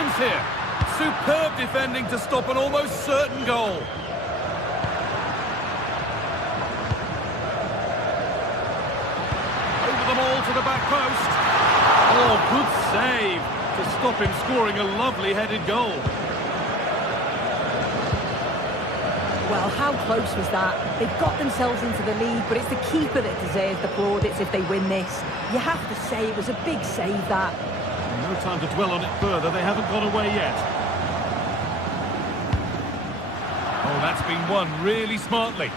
chance here. Superb defending to stop an almost certain goal. Over the ball to the back post. Oh, good save to stop him scoring a lovely headed goal. Well, how close was that? They've got themselves into the lead, but it's the keeper that deserves the plaudits if they win this. You have to say it was a big save, that. No time to dwell on it further. They haven't got away yet. Oh, that's been won really smartly.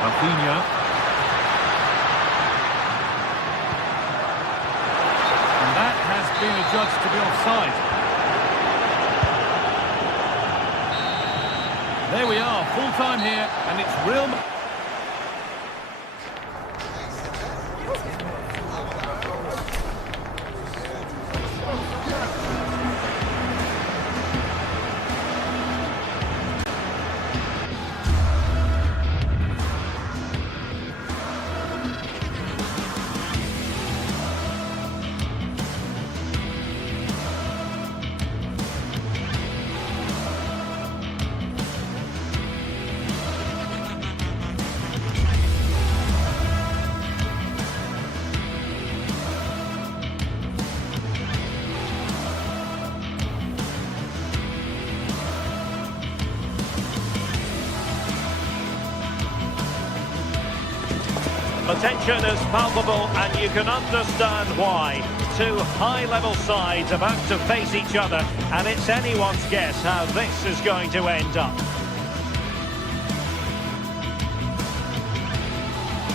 Rafinha. Being adjudged to be offside. There we are, full time here, and it's real. The tension is palpable, and you can understand why. Two high-level sides about to face each other, and it's anyone's guess how this is going to end up.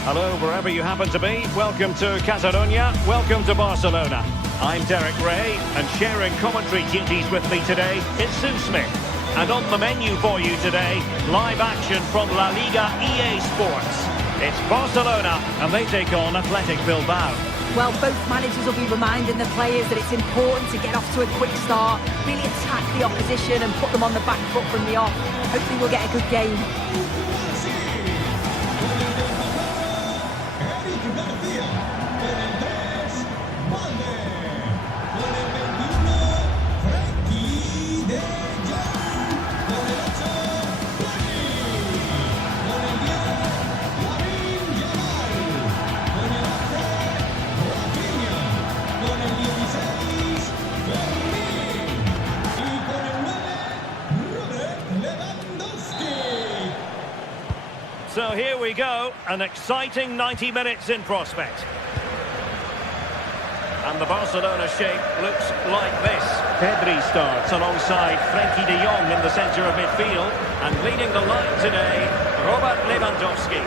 Hello, wherever you happen to be. Welcome to Catalonia. Welcome to Barcelona. I'm Derek Ray, and sharing commentary duties with me today is Sue Smith. And on the menu for you today, live action from La Liga EA Sports. It's Barcelona, and they take on Athletic Bilbao. Well, both managers will be reminding the players that it's important to get off to a quick start, really attack the opposition and put them on the back foot from the off. Hopefully we'll get a good game. So here we go, an exciting 90 minutes in prospect. And the Barcelona shape looks like this. Pedri starts alongside Frenkie de Jong in the centre of midfield. And leading the line today, Robert Lewandowski.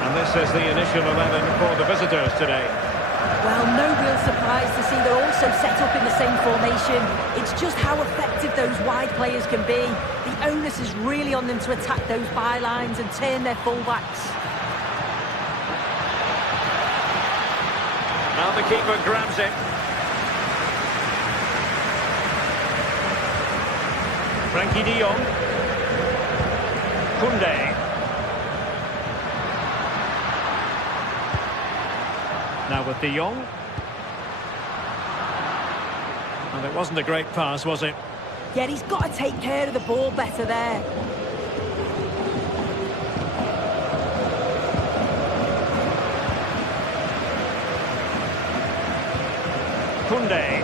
And this is the initial 11 for the visitors today. Well, no real surprise to see they're also set up in the same formation. It's just how effective those wide players can be. The onus is really on them to attack those bylines and turn their fullbacks. Now the keeper grabs it. Frenkie de Jong. Koundé. Now with de Jong. And it wasn't a great pass, was it? Yeah, he's got to take care of the ball better there. Koundé.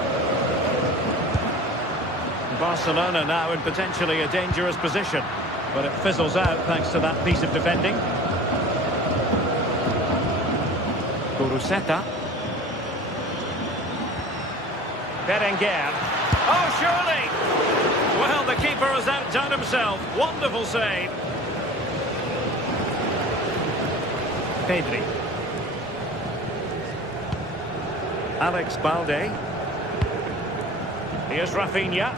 Barcelona now in potentially a dangerous position, but it fizzles out thanks to that piece of defending. Guruseta. Berenguer. Oh, surely! Well, the keeper has outdone himself. Wonderful save. Pedri. Alex Balde. Here's Rafinha.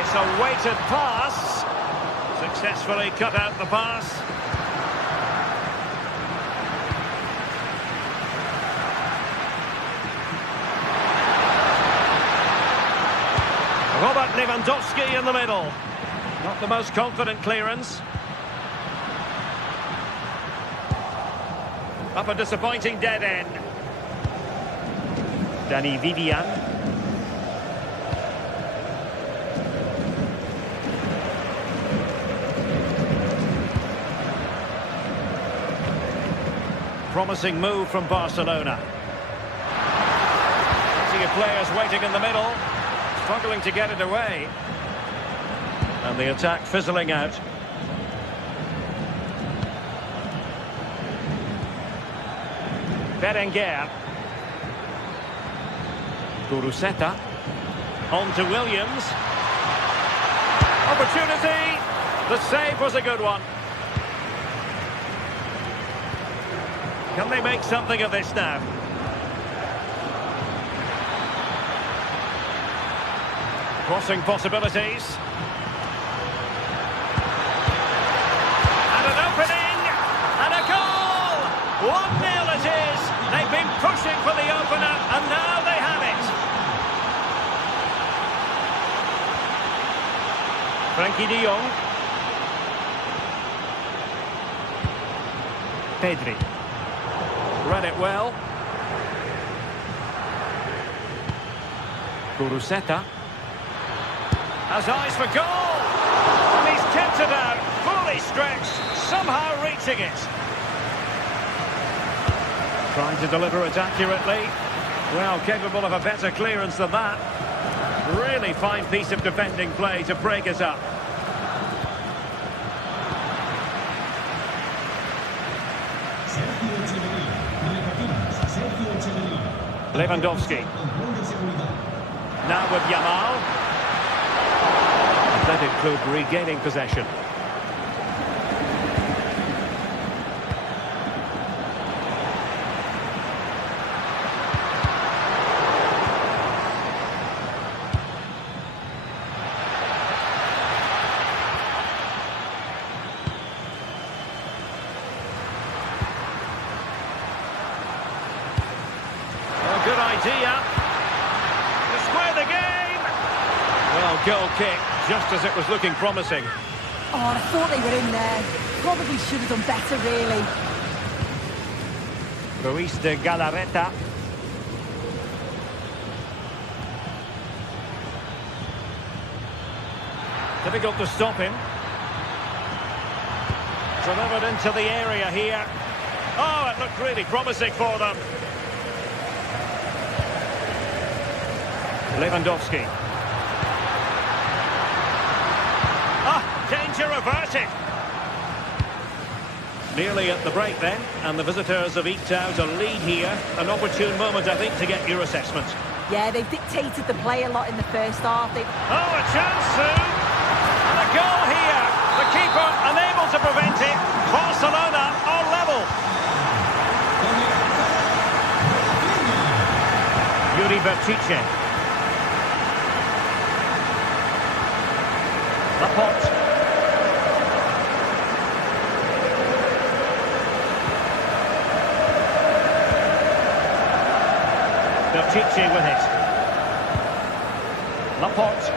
It's a weighted pass. Successfully cut out the pass. Robert Lewandowski in the middle. Not the most confident clearance. Up a disappointing dead end. Danny Vivian. Promising move from Barcelona. Plenty of players waiting in the middle. Struggling to get it away. And the attack fizzling out. Berenguer. Guruseta. On to Williams. Opportunity. The save was a good one. Can they make something of this now? Crossing possibilities. And an opening. And a goal! 1-0 it is. They've been pushing for the opener, and now they have it. Frankie de Jong. Pedri. Read it well. Guruseta. Has eyes for goal. And he's kept it out. Fully stretched. Somehow reaching it. Trying to deliver it accurately. Well, capable of a better clearance than that. Really fine piece of defending play to break it up. Lewandowski. Now with Yamal. Athletic Club regaining possession. Good idea. To square the game. Well, goal kick, just as it was looking promising. Oh, I thought they were in there. Probably should have done better, really. Ruiz de Galarreta. Difficult to stop him. Delivered into the area here. Oh, it looked really promising for them. Lewandowski. Ah, danger averted. Nearly at the break then, and the visitors have eked out a lead here. An opportune moment, I think, to get your assessment. Yeah, they've dictated the play a lot in the first half. Oh, a chance soon. And a goal here. The keeper unable to prevent it. Barcelona are level. Yuri Berchiche. Laporte. Berchiche with it. Laporte.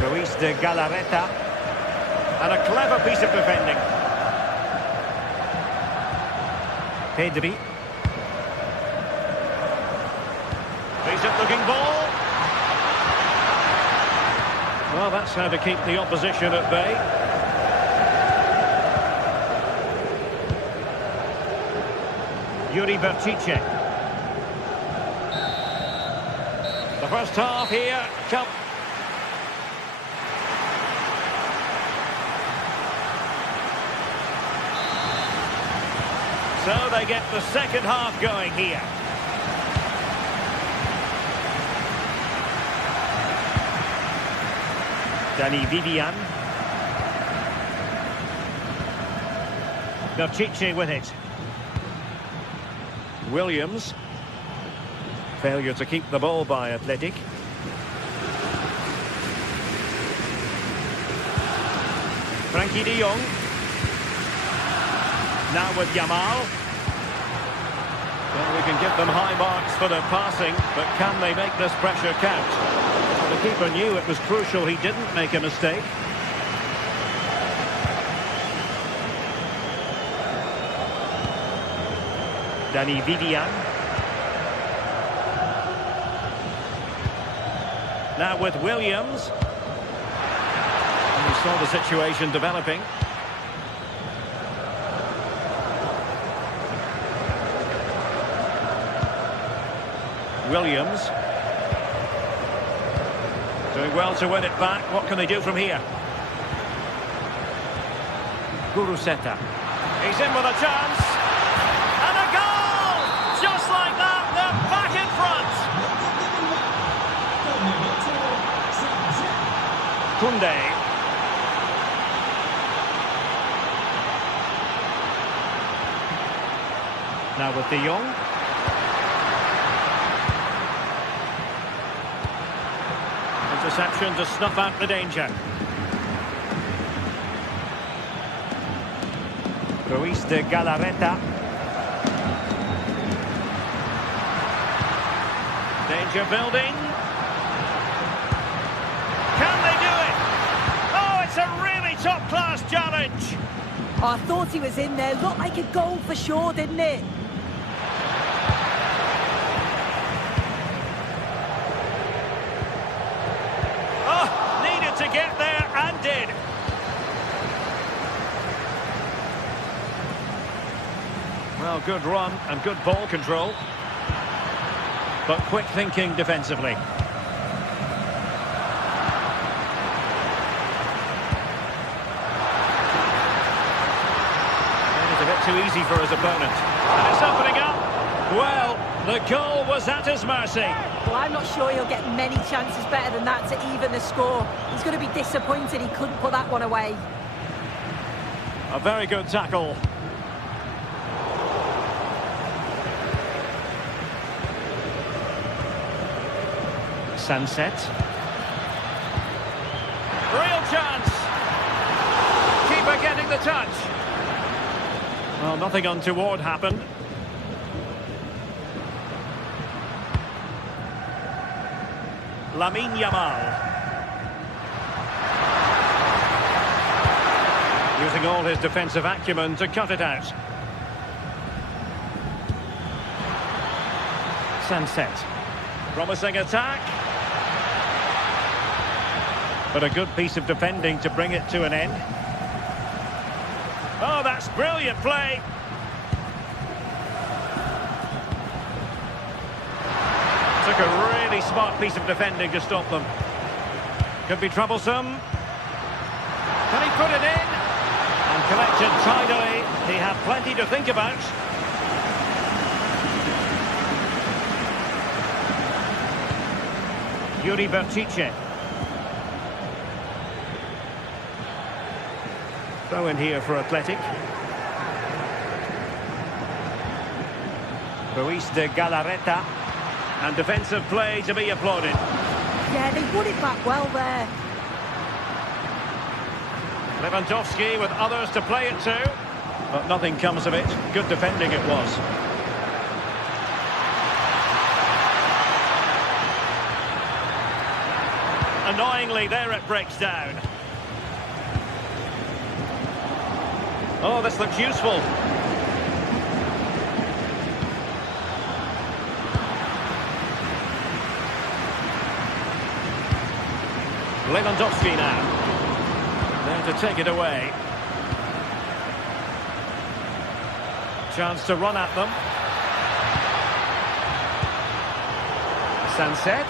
Ruiz de Galarreta. And a clever piece of defending. Pedri. Decent looking ball. Well, that's how to keep the opposition at bay. Yuri Berchiche. The first half here. So they get the second half going here. Danny Vivian. Berchiche with it. Williams. Failure to keep the ball by Athletic. Frankie de Jong. Now with Yamal. Well, we can give them high marks for their passing, but can they make this pressure count? The keeper knew it was crucial he didn't make a mistake. Danny Vivian. Now with Williams. And we saw the situation developing. Williams. Doing well to win it back. What can they do from here? Guruseta. He's in with a chance. And a goal! Just like that, they're back in front. Kunde. Now with De Jong. Interception to snuff out the danger. Ruiz de Galarreta. Danger building. Can they do it? Oh, it's a really top-class challenge. Oh, I thought he was in there. Looked like a goal for sure, didn't it? To get there and did. Well, good run and good ball control, but quick thinking defensively. It's a bit too easy for his opponent, and it's opening up. Well, the goal was at his mercy. Well, I'm not sure he'll get many chances better than that to even the score. He's going to be disappointed he couldn't put that one away. A very good tackle. Sunset. Real chance. Keeper getting the touch. Well, nothing untoward happened. Lamine Yamal. Using all his defensive acumen to cut it out. Sunset. Promising attack. But a good piece of defending to bring it to an end. Oh, that's brilliant play. Took a really smart piece of defending to stop them. Could be troublesome. Can he put it in? And collected tidily. He had plenty to think about. Yuri Bertice. Throw in here for Athletic. Ruiz de Galarreta. And defensive play to be applauded. Yeah, they won it back well there. Lewandowski with others to play it to. But nothing comes of it. Good defending it was. Annoyingly, there it breaks down. Oh, this looks useful. Lewandowski now. There to take it away. Chance to run at them. Sunset.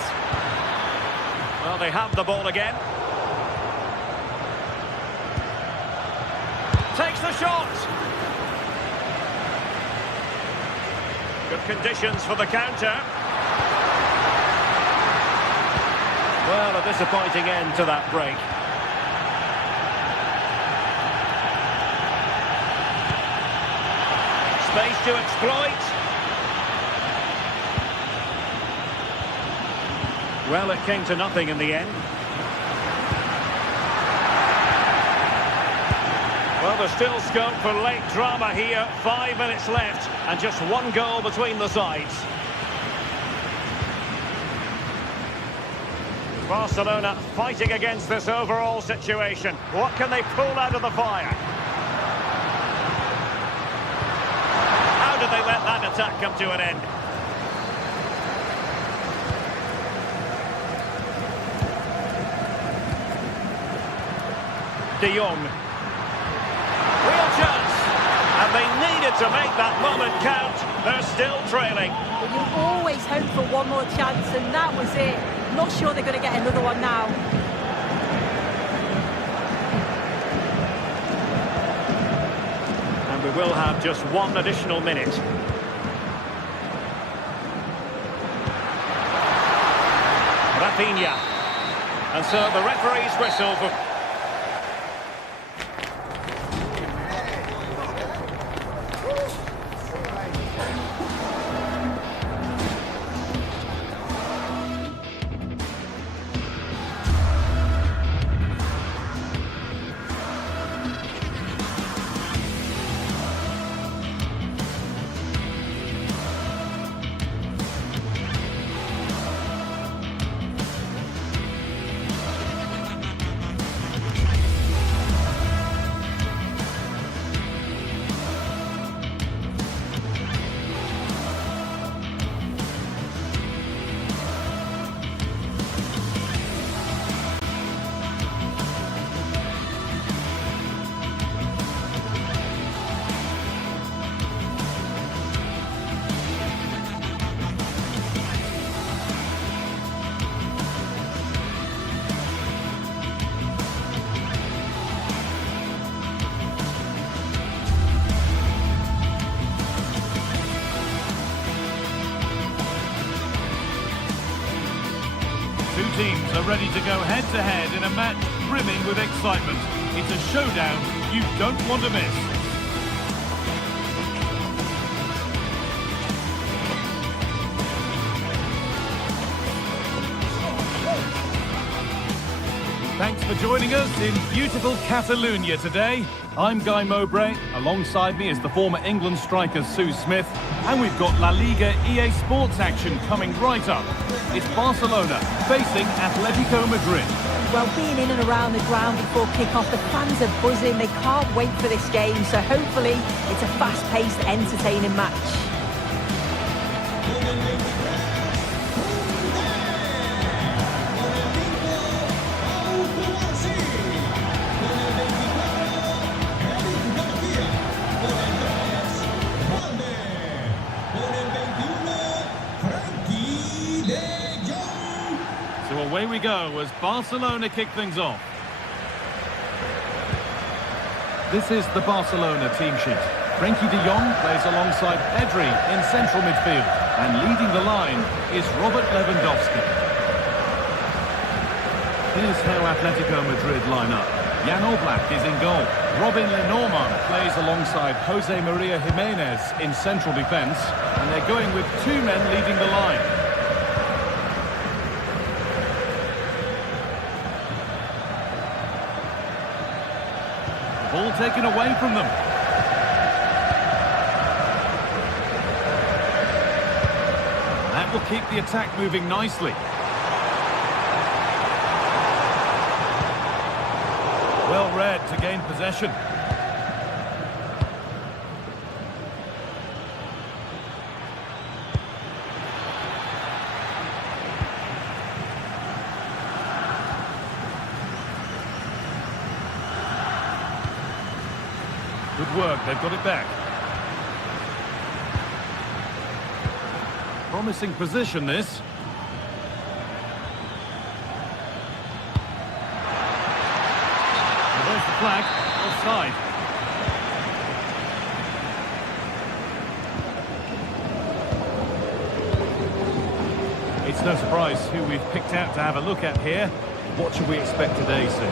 Well, they have the ball again. Takes the shot. Good conditions for the counter. Well, a disappointing end to that break. Space to exploit. Well, it came to nothing in the end. Well, there's still scope for late drama here. 5 minutes left and just one goal between the sides. Barcelona fighting against this overall situation. What can they pull out of the fire? How did they let that attack come to an end? De Jong. Real chance. And they needed to make that moment count. They're still trailing. Well, you always hope for one more chance, and that was it. Not sure they're going to get another one now. And we will have just one additional minute. Rafinha. And so the referee's whistle for... Two teams are ready to go head-to-head in a match brimming with excitement. It's a showdown you don't want to miss. Thanks for joining us in beautiful Catalonia today. I'm Guy Mowbray. Alongside me is the former England striker Sue Smith. And we've got La Liga EA Sports action coming right up. It's Barcelona facing Atletico Madrid. Well, being in and around the ground before kick-off, the fans are buzzing. They can't wait for this game. So hopefully it's a fast-paced, entertaining match. So away we go as Barcelona kick things off. This is the Barcelona team sheet. Frenkie de Jong plays alongside Pedri in central midfield. And leading the line is Robert Lewandowski. Here's how Atletico Madrid line up. Jan Oblak is in goal. Robin Lenormand plays alongside Jose Maria Jimenez in central defence. And they're going with two men leading the line. Ball taken away from them. That will keep the attack moving nicely. Well read to gain possession. Good work, they've got it back. Promising position, this. Well, there's the flag, offside. It's no surprise who we've picked out to have a look at here. What should we expect today, Sue?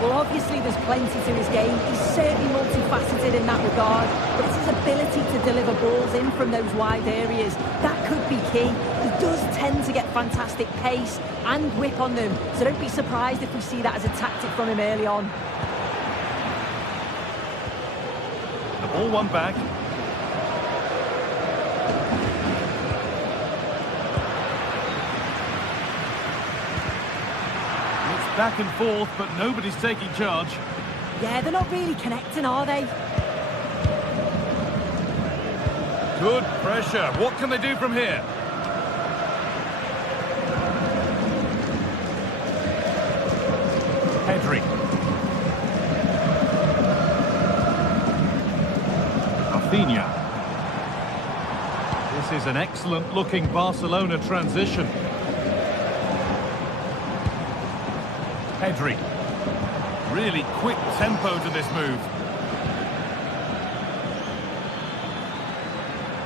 Well, obviously there's plenty to his game. He's certainly multifaceted in that regard, but it's his ability to deliver balls in from those wide areas. That could be key. He does tend to get fantastic pace and whip on them, so don't be surprised if we see that as a tactic from him early on. Ball one back. It's back and forth, but nobody's taking charge. Yeah, they're not really connecting, are they? Good pressure. What can they do from here? Pedri. Rafinha. This is an excellent-looking Barcelona transition. Pedri. Really quick tempo to this move.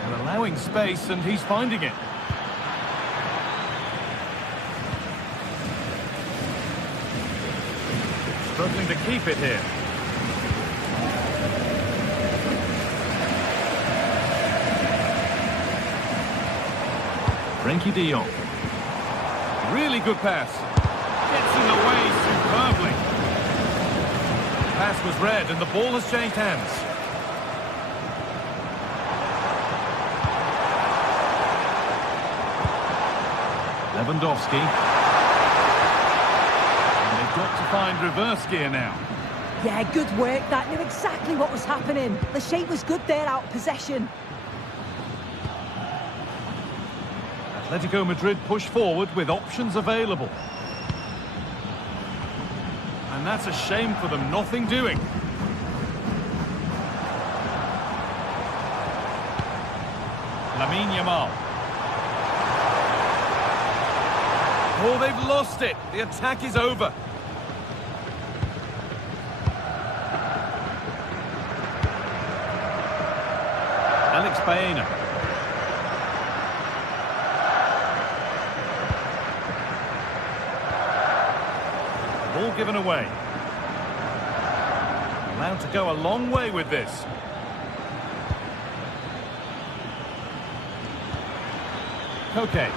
They're allowing space and he's finding it. Struggling to keep it here. Frenkie de Jong. Really good pass. Gets in the way superbly. Pass was read and the ball has changed hands. Lewandowski. And they've got to find reverse gear now. Yeah, good work. That knew exactly what was happening. The shape was good there, out of possession. Atletico Madrid push forward with options available. And that's a shame for them, nothing doing. Lamine Yamal. Oh, they've lost it. The attack is over. Alex Baena. Ball given away. Allowed to go a long way with this. Koke.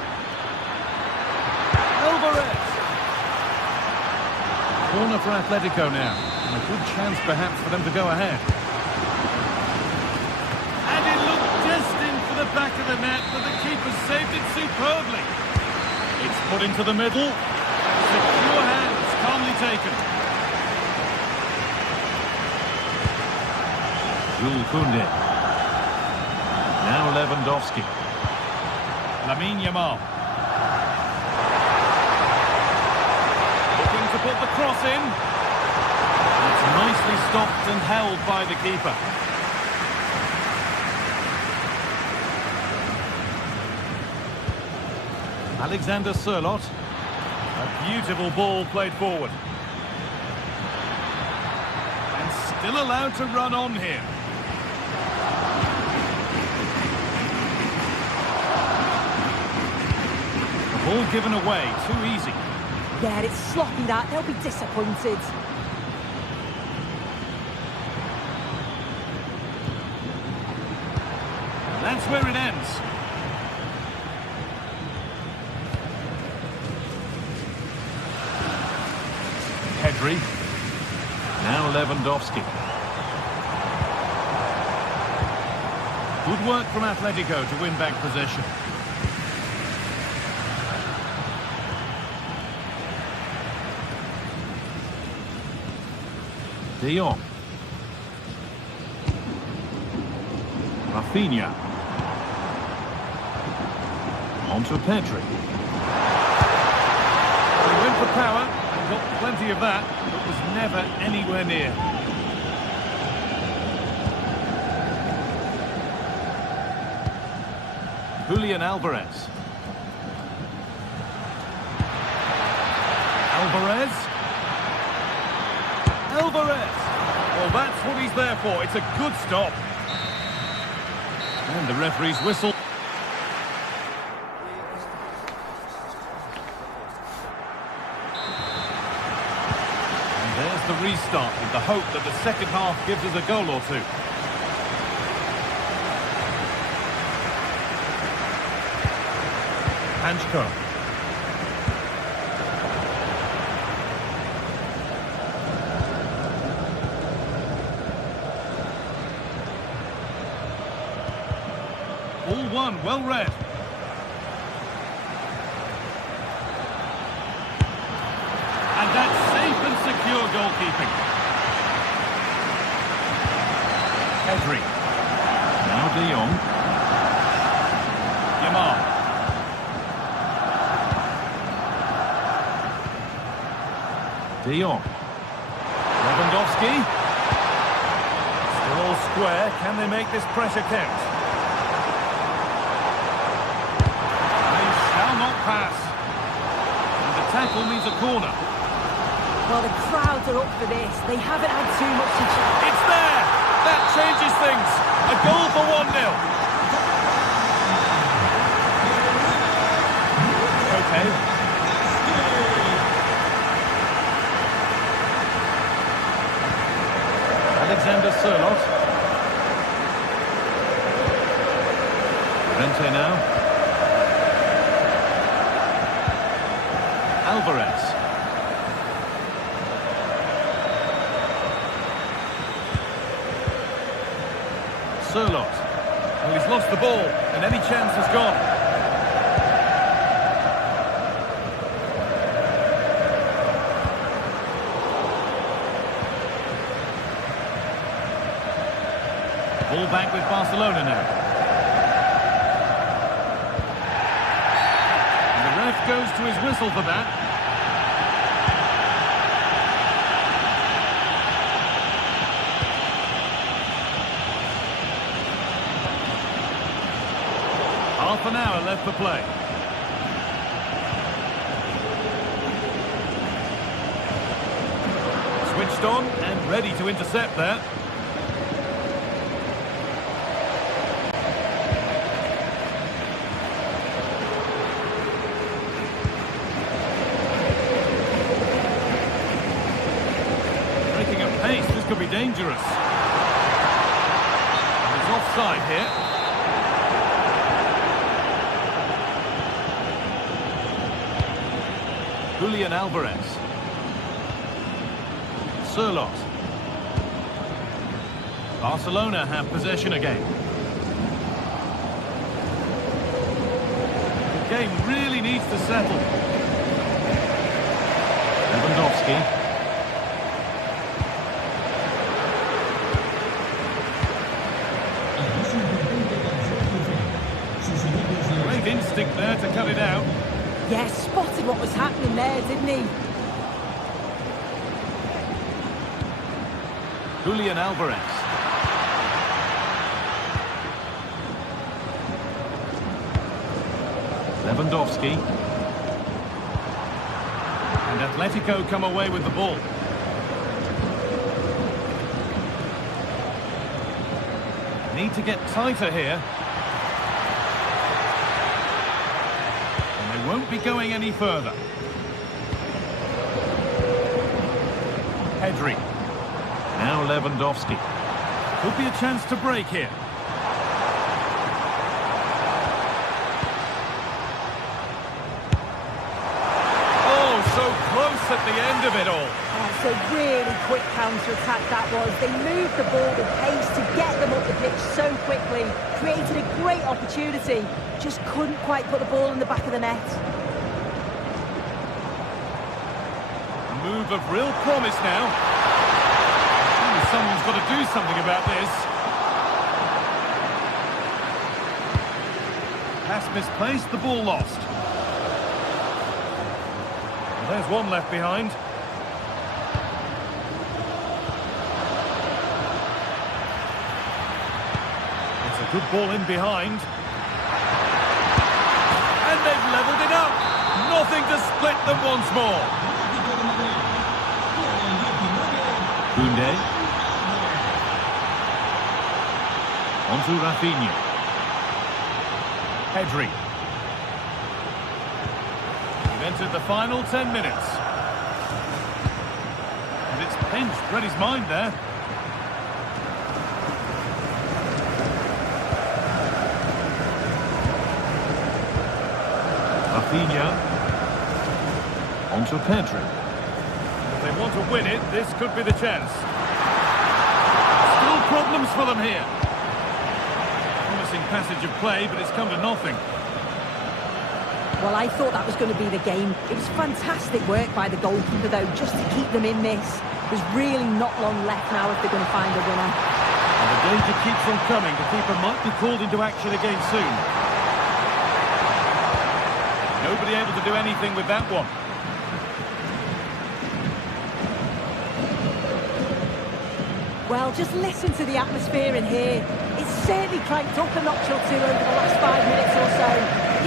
Alvarez. Corner for Atletico now. And a good chance perhaps for them to go ahead. And it looked destined for the back of the net, but the keeper saved it superbly. It's put into the middle. Secure hands, calmly taken. Jules Koundé. Now Lewandowski. Lamine Yamal. Looking to put the cross in. It's nicely stopped and held by the keeper. Alexander Sørloth. A beautiful ball played forward. And still allowed to run on here. The ball given away, too easy. Yeah, it's sloppy that. They'll be disappointed. That's where it ends. Pedri. Now Lewandowski. Good work from Atletico to win back possession. De Jong. Rafinha. On to Pedri. He went for power and got plenty of that, but was never anywhere near. Julian Alvarez. Alvarez. Alvarez. Well, that's what he's there for. It's a good stop. And the referee's whistle. And there's the restart with the hope that the second half gives us a goal or two. Anchko. well read. And that's safe and secure goalkeeping. Pedri. Now De Jong. Yamal. De Jong. Lewandowski. Still all square. Can they make this pressure count? They shall not pass. And the tackle means a corner. Well, the crowds are up for this. They haven't had too much to check. It's there! That changes things. A goal for 1-0. Okay. Alexander Sørloth. Vente now. Alvarez. Sørloth. Well, he's lost the ball, and any chance has gone. Ball back with Barcelona now. And the ref goes to his whistle for that. Half an hour left for play. Switched on and ready to intercept there. Breaking at pace, this could be dangerous. And it's offside here. Julian Alvarez. Sørloth. Barcelona have possession again. The game really needs to settle. Lewandowski. Great instinct there to cut it out. Yeah, spotted what was happening there, didn't he? Julian Alvarez. Lewandowski. And Atletico come away with the ball. Need to get tighter here. Won't be going any further. Pedri. Now Lewandowski. Could be a chance to break here. Oh, so close at the end of it all. It's a really quick counter-attack that was. They moved the ball with pace to get them up the pitch so quickly. Created a great opportunity. Just couldn't quite put the ball in the back of the net. A move of real promise now. Ooh, someone's got to do something about this. Pass misplaced, the ball lost. Well, there's one left behind. It's a good ball in behind. And they've levelled it up. Nothing to split them once more. Koundé. On to Rafinha. Pedri. We've entered the final 10 minutes. And it's pinched, read his mind there. Rafinha. On to Pedri. If they want to win it, this could be the chance. Still problems for them here. Promising passage of play, but it's come to nothing. Well, I thought that was going to be the game. It was fantastic work by the goalkeeper, though, just to keep them in this. There's really not long left now if they're going to find a winner. And the danger keeps on coming. The keeper might be called into action again soon. Nobody able to do anything with that one. Well, just listen to the atmosphere in here. It's certainly cranked up a notch or two over the last 5 minutes or so.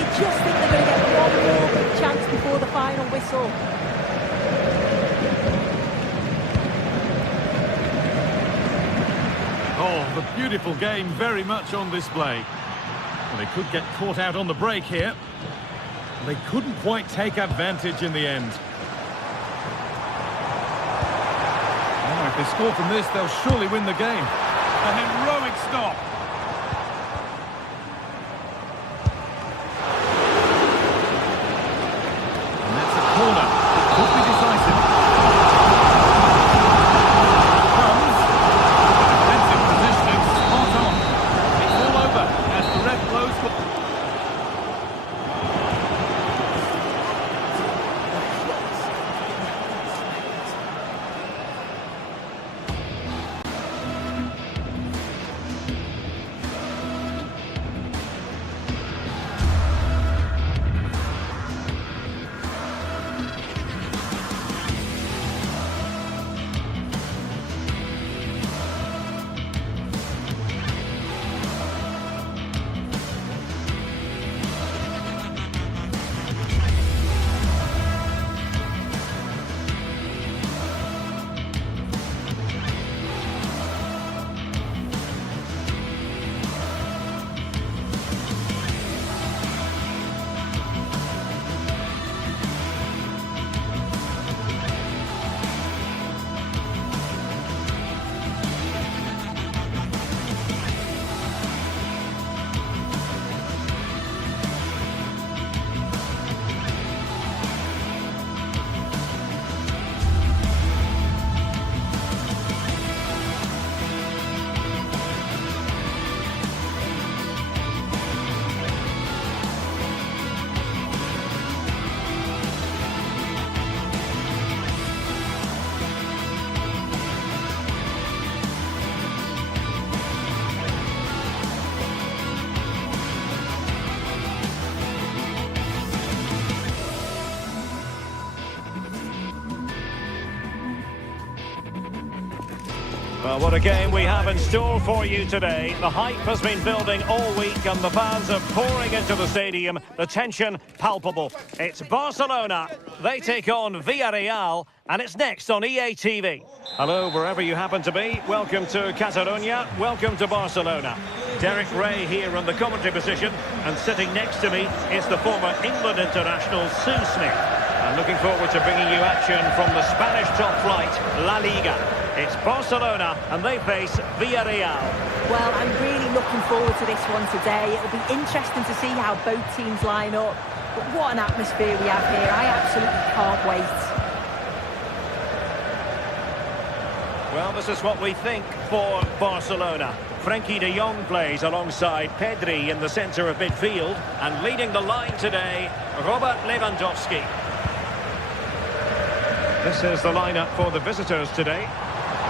You just think they're going to get one more big chance before the final whistle. Oh, the beautiful game very much on display. Well, they could get caught out on the break here. They couldn't quite take advantage in the end. Oh, if they score from this, they'll surely win the game. A heroic stop. And that's a corner. It could be decisive. Comes. Defensive positioning spot on. It's all over as the red blows for... Well, what a game we have in store for you today. The hype has been building all week and the fans are pouring into the stadium. The tension palpable. It's Barcelona. They take on Villarreal and it's next on EA TV. Hello, wherever you happen to be. Welcome to Catalonia. Welcome to Barcelona. Derek Ray here on the commentary position, and sitting next to me is the former England international Sue Smith. I'm looking forward to bringing you action from the Spanish top flight, La Liga. It's Barcelona and they face Villarreal. Well, I'm really looking forward to this one today. It'll be interesting to see how both teams line up. But what an atmosphere we have here. I absolutely can't wait. Well, this is what we think for Barcelona. Frankie de Jong plays alongside Pedri in the centre of midfield, and leading the line today, Robert Lewandowski. This is the lineup for the visitors today.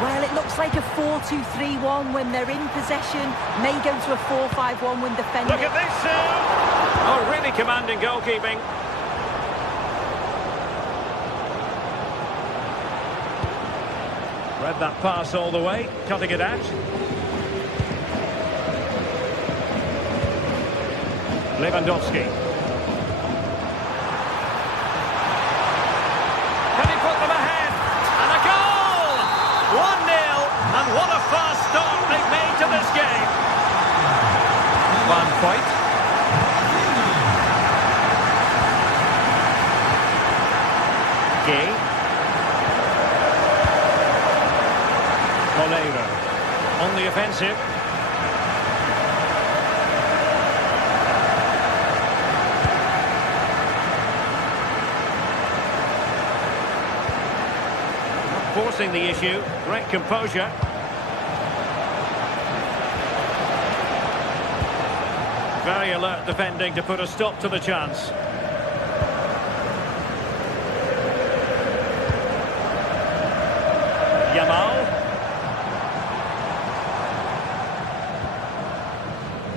Well, it looks like a 4-2-3-1 when they're in possession. May go to a 4-5-1 when defending. Look at this, Sue! Oh, really commanding goalkeeping. Read that pass all the way, cutting it out. Lewandowski. Can he put them ahead? And a goal! 1-0, and what a fast start they've made to this game. Van Foyt. Gay. Moleiro on the offensive. Forcing the issue, great composure. Very alert defending to put a stop to the chance. Yamal.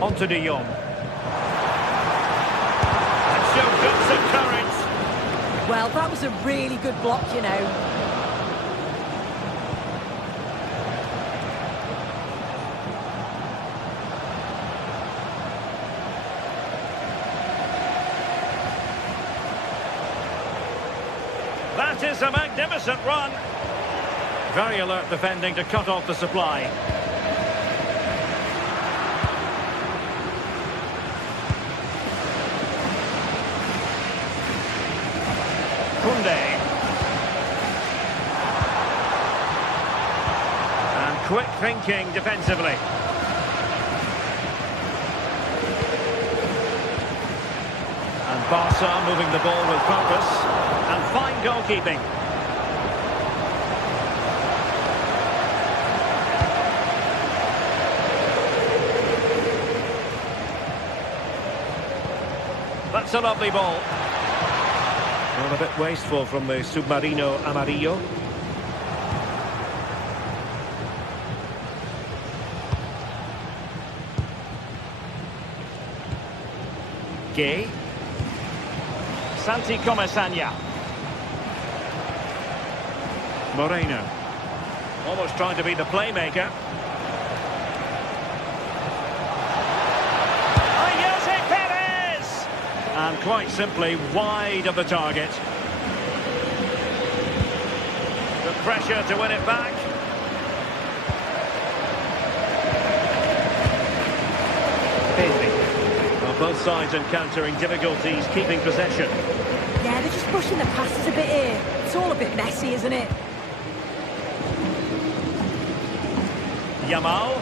On to De Jong. And showed guts and courage. Well, that was a really good block, you know. That is a magnificent run. Very alert defending to cut off the supply. Koundé. And quick thinking defensively. And Barca moving the ball with purpose. And fine goalkeeping. That's a lovely ball. Well, a bit wasteful from the Submarino Amarillo. Gay. Santi Comesaña. Moreno. Almost trying to be the playmaker. And quite simply wide of the target. The pressure to win it back. Well, both sides encountering difficulties keeping possession. Yeah, they're just pushing the passes a bit here. It's all a bit messy, isn't it? Yamal.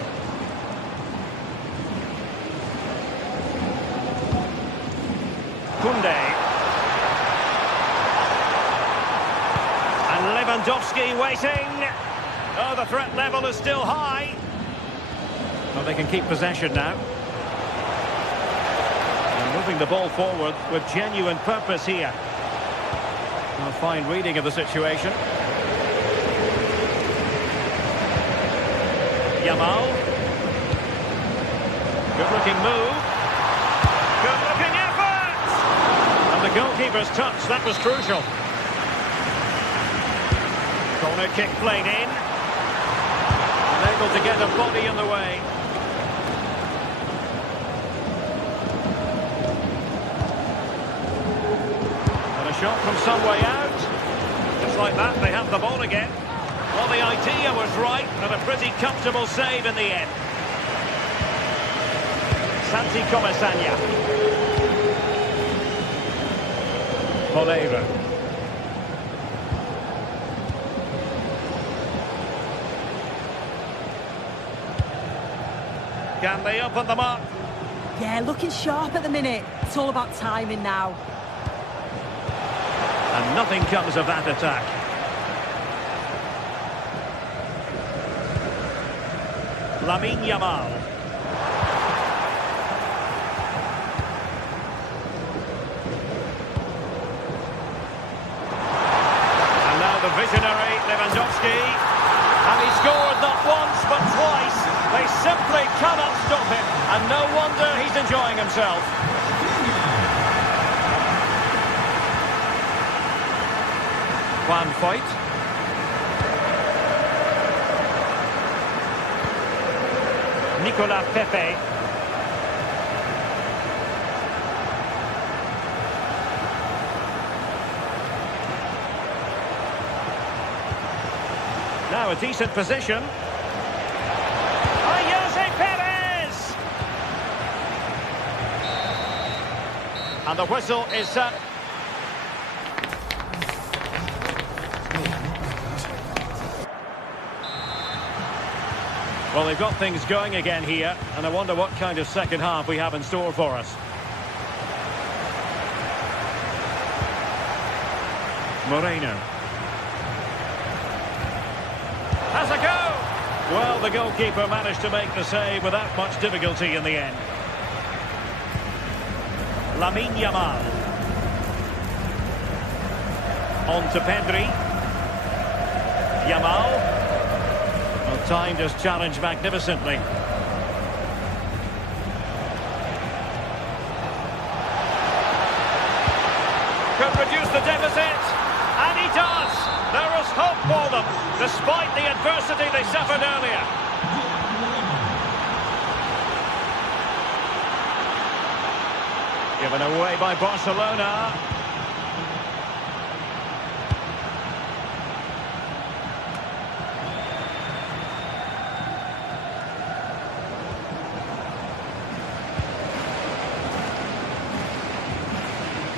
Koundé. And Lewandowski waiting. Oh, the threat level is still high. Well, they can keep possession now. And moving the ball forward with genuine purpose here. A fine reading of the situation. Yamal. Good-looking move. Good-looking effort! And the goalkeeper's touch, that was crucial. Corner kick played in. Unable to get a body in the way. And a shot from some way out. Just like that, they have the ball again. Well, the idea was right, and a pretty comfortable save in the end. Santi Comesaña. Moreira. Can they open them up? Yeah, looking sharp at the minute. It's all about timing now. And nothing comes of that attack. Lamine Yamal. And now the visionary Lewandowski. And he scored not once but twice. They simply cannot stop him. And no wonder he's enjoying himself. Juan Foyt. Nicolas Pepe. Now a decent position. Perez! And the whistle is set. Well, they've got things going again here, and I wonder what kind of second half we have in store for us. Moreno. Has a go! Well, the goalkeeper managed to make the save without much difficulty in the end. Lamine Yamal. On to Pedri. Yamal. Well, timed his challenge magnificently. Could reduce the deficit, and he does. There is hope for them, despite the adversity they suffered earlier. Given away by Barcelona.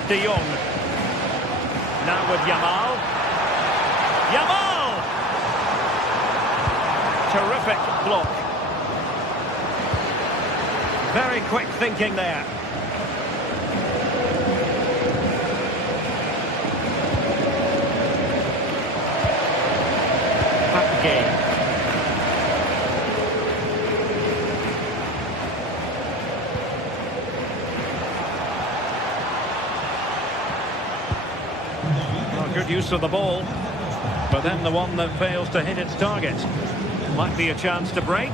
De Jong. Now with Yamal. Yamal! Terrific block. Very quick thinking there. Back again. Good use of the ball, but then the one that fails to hit its target. Might be a chance to break.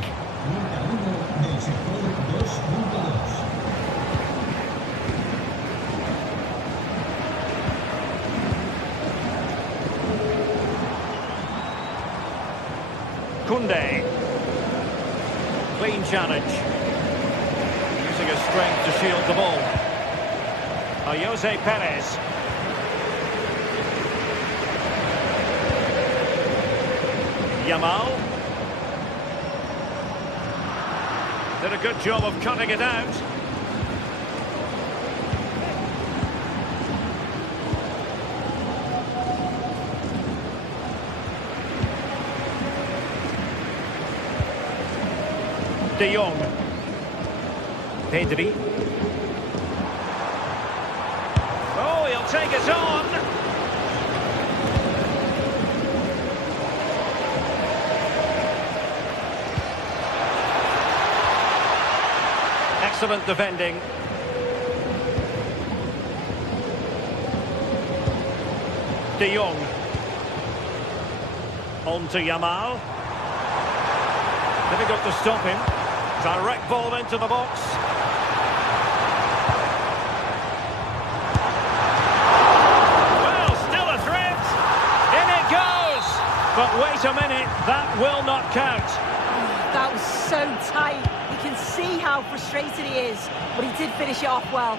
Koundé. Clean challenge. Using his strength to shield the ball. Jose Perez. Yamal. Did a good job of cutting it out. De Jong. Pedri. Oh, he'll take it on. Excellent defending. De Jong. On to Yamal. Difficult to stop him. Direct ball into the box. Well, still a threat. In it goes. But wait a minute, that will not count. That was so tight. You can see how frustrated he is, but he did finish it off well.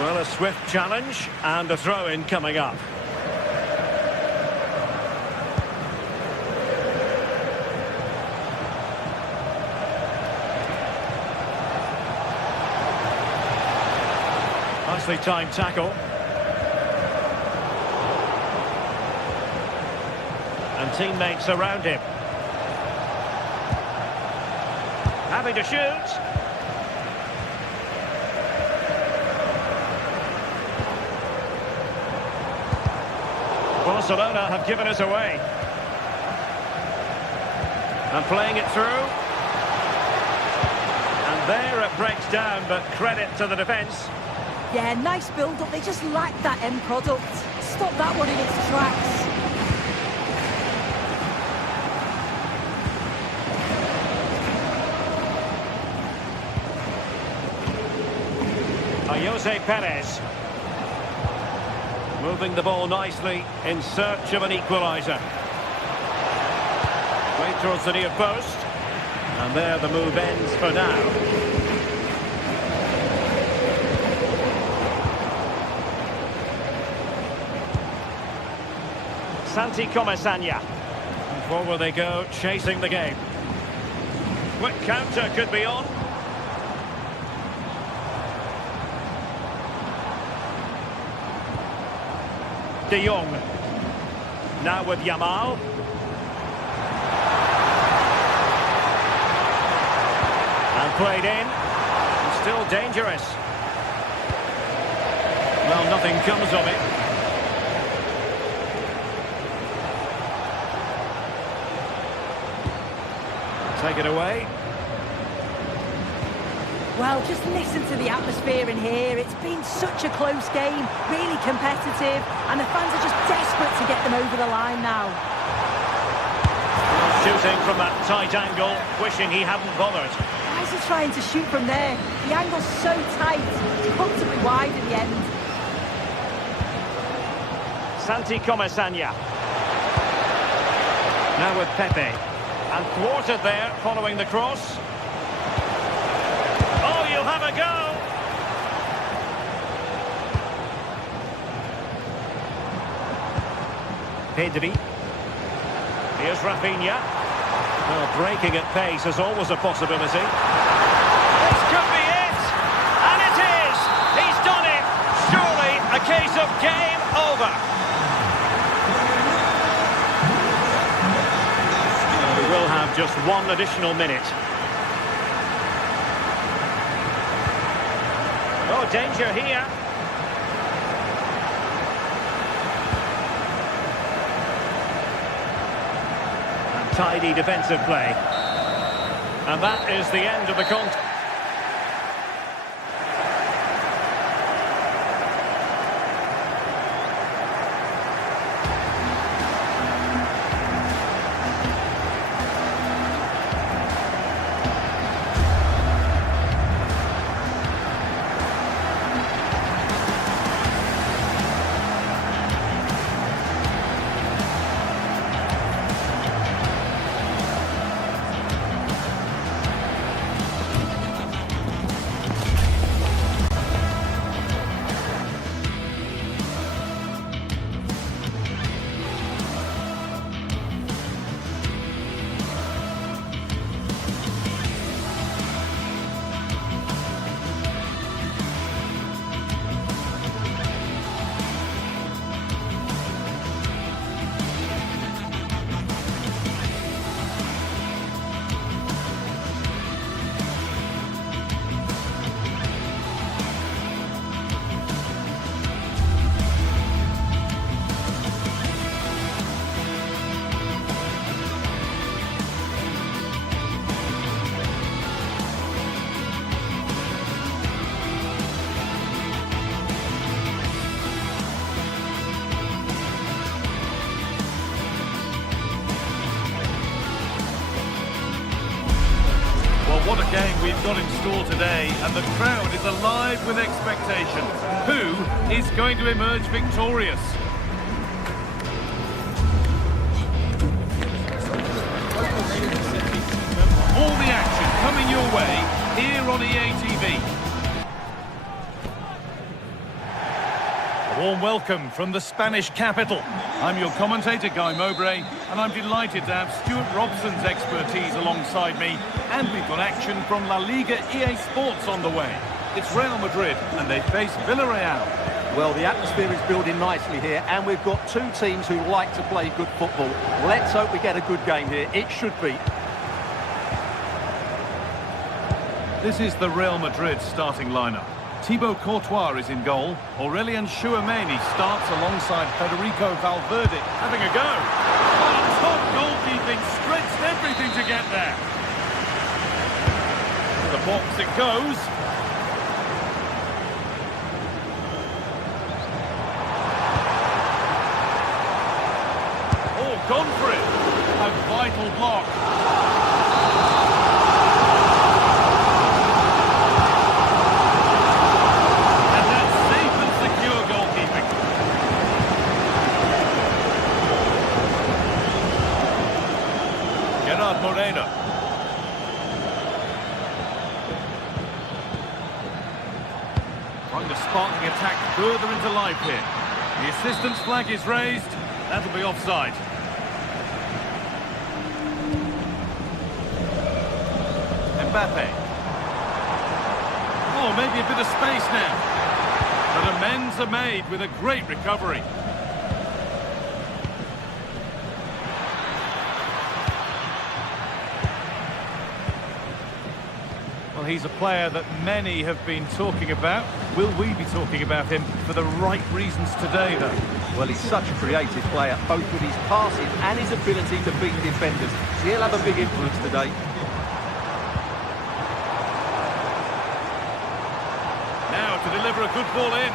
Well, a swift challenge and a throw-in coming up. Nicely timed tackle. And teammates around him. Happy to shoot. Barcelona have given us away. And playing it through. And there it breaks down, but credit to the defence. Yeah, nice build-up. They just lacked that end product. Stop that one in its tracks. Jose Perez. Moving the ball nicely in search of an equaliser. Way towards the near post. And there the move ends for now. Santi Comesaña. Forward they go, chasing the game. Quick counter could be on. De Jong. Now with Yamal. And played in. And still dangerous. Well, nothing comes of it. Take it away. Well, just listen to the atmosphere in here. It's been such a close game, really competitive, and the fans are just desperate to get them over the line now. Shooting from that tight angle, wishing he hadn't bothered. Why is he trying to shoot from there? The angle's so tight, it's comfortably wide in the end. Santi Comesaña. Now with Pepe. And thwarted there, following the cross. Oh, you'll have a go! Pedri. Here's Rafinha. Well, breaking at pace is always a possibility. This could be it! And it is! He's done it! Surely a case of game over. We will have just one additional minute. Oh, danger here. And tidy defensive play. And that is the end of the contest. What a game we've got in store today, and the crowd is alive with expectation. Who is going to emerge victorious? All the action coming your way here on EA TV. A warm welcome from the Spanish capital. I'm your commentator, Guy Mowbray, and I'm delighted to have Stuart Robson's expertise alongside me. And we've got action from La Liga EA Sports on the way. It's Real Madrid, and they face Villarreal. Well, the atmosphere is building nicely here, and we've got two teams who like to play good football. Let's hope we get a good game here. It should be. This is the Real Madrid starting lineup. Thibaut Courtois is in goal. Aurelien Tchouameni starts alongside Federico Valverde. Having a go. Oh, top goalkeeping, stretched everything to get there. To the box it goes. Oh, gone for it. A vital block. Moreno. Trying to spark the attack further into life here. The assistant's flag is raised. That'll be offside. Mbappe. Oh, maybe a bit of space now. But amends are made with a great recovery. Well, he's a player that many have been talking about. Will we be talking about him for the right reasons today, though? Well, he's such a creative player, both with his passing and his ability to beat defenders. So he'll have a big influence today. deliver a good ball in.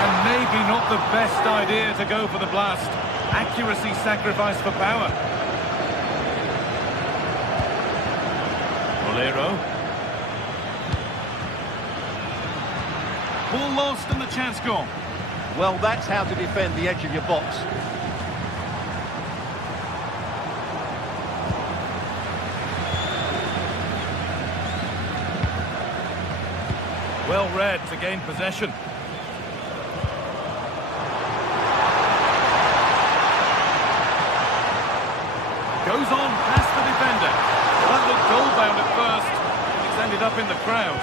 And maybe not the best idea to go for the blast. Accuracy sacrificed for power. Bolero. Ball lost and the chance gone. Well, that's how to defend the edge of your box. Well read to gain possession. Goes on past the defender. That looked goal-bound at first. It's ended up in the crowd.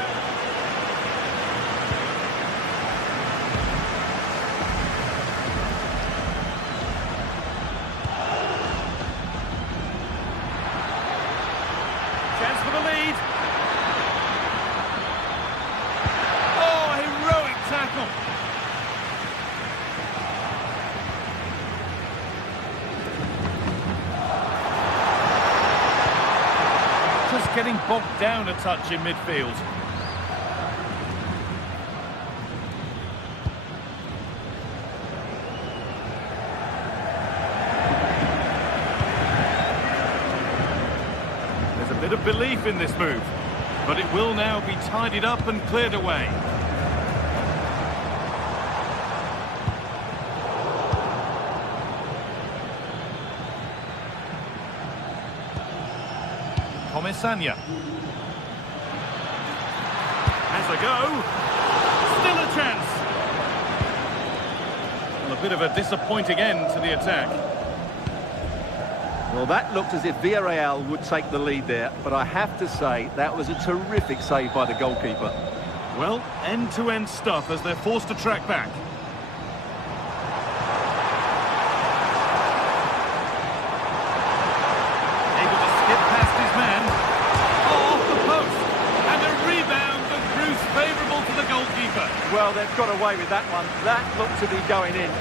Chance for the lead. Oh, heroic tackle. Just getting bogged down a touch in midfield. There's a bit of belief in this move, but it will now be tidied up and cleared away. Comesaña. Has a go. Still a chance. Well, a bit of a disappointing end to the attack. Well, that looked as if Villarreal would take the lead there, but I have to say that was a terrific save by the goalkeeper. Well, end-to-end stuff as they're forced to track back. Able to skip past his man. Oh, off the post. And a rebound that proves favourable to the goalkeeper. Well, they've got away with that one. That looked to be going in.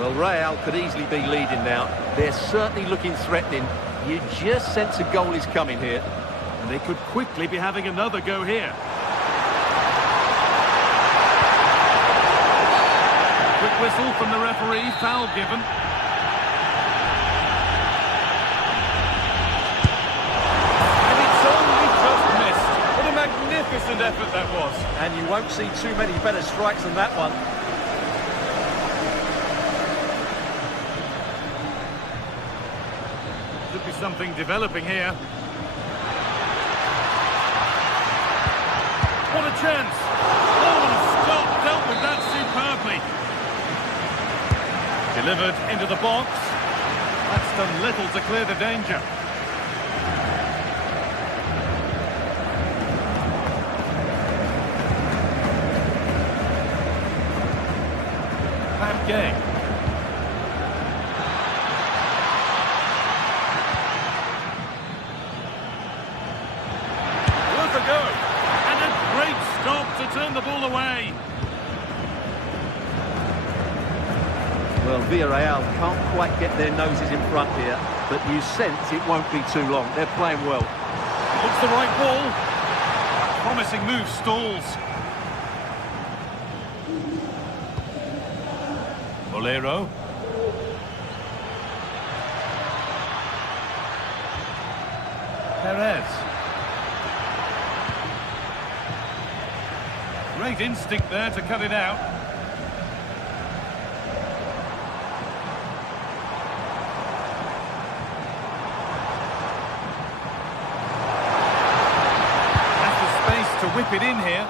Well, Real could easily be leading now. They're certainly looking threatening. You just sense a goal is coming here. And they could quickly be having another go here. Quick whistle from the referee, foul given. And it's only just missed. What a magnificent effort that was. And you won't see too many better strikes than that one. Could be something developing here. What a chance! Oh, and Scott dealt with that superbly. Delivered into the box. That's done little to clear the danger. Bad game. Worth a go. And a great stop to turn the ball away. Well, Villarreal can't quite get their noses in front here, but you sense it won't be too long. They're playing well. Looks the right ball. Promising move stalls. Bolero. Perez. Great instinct there to cut it out. To whip it in here,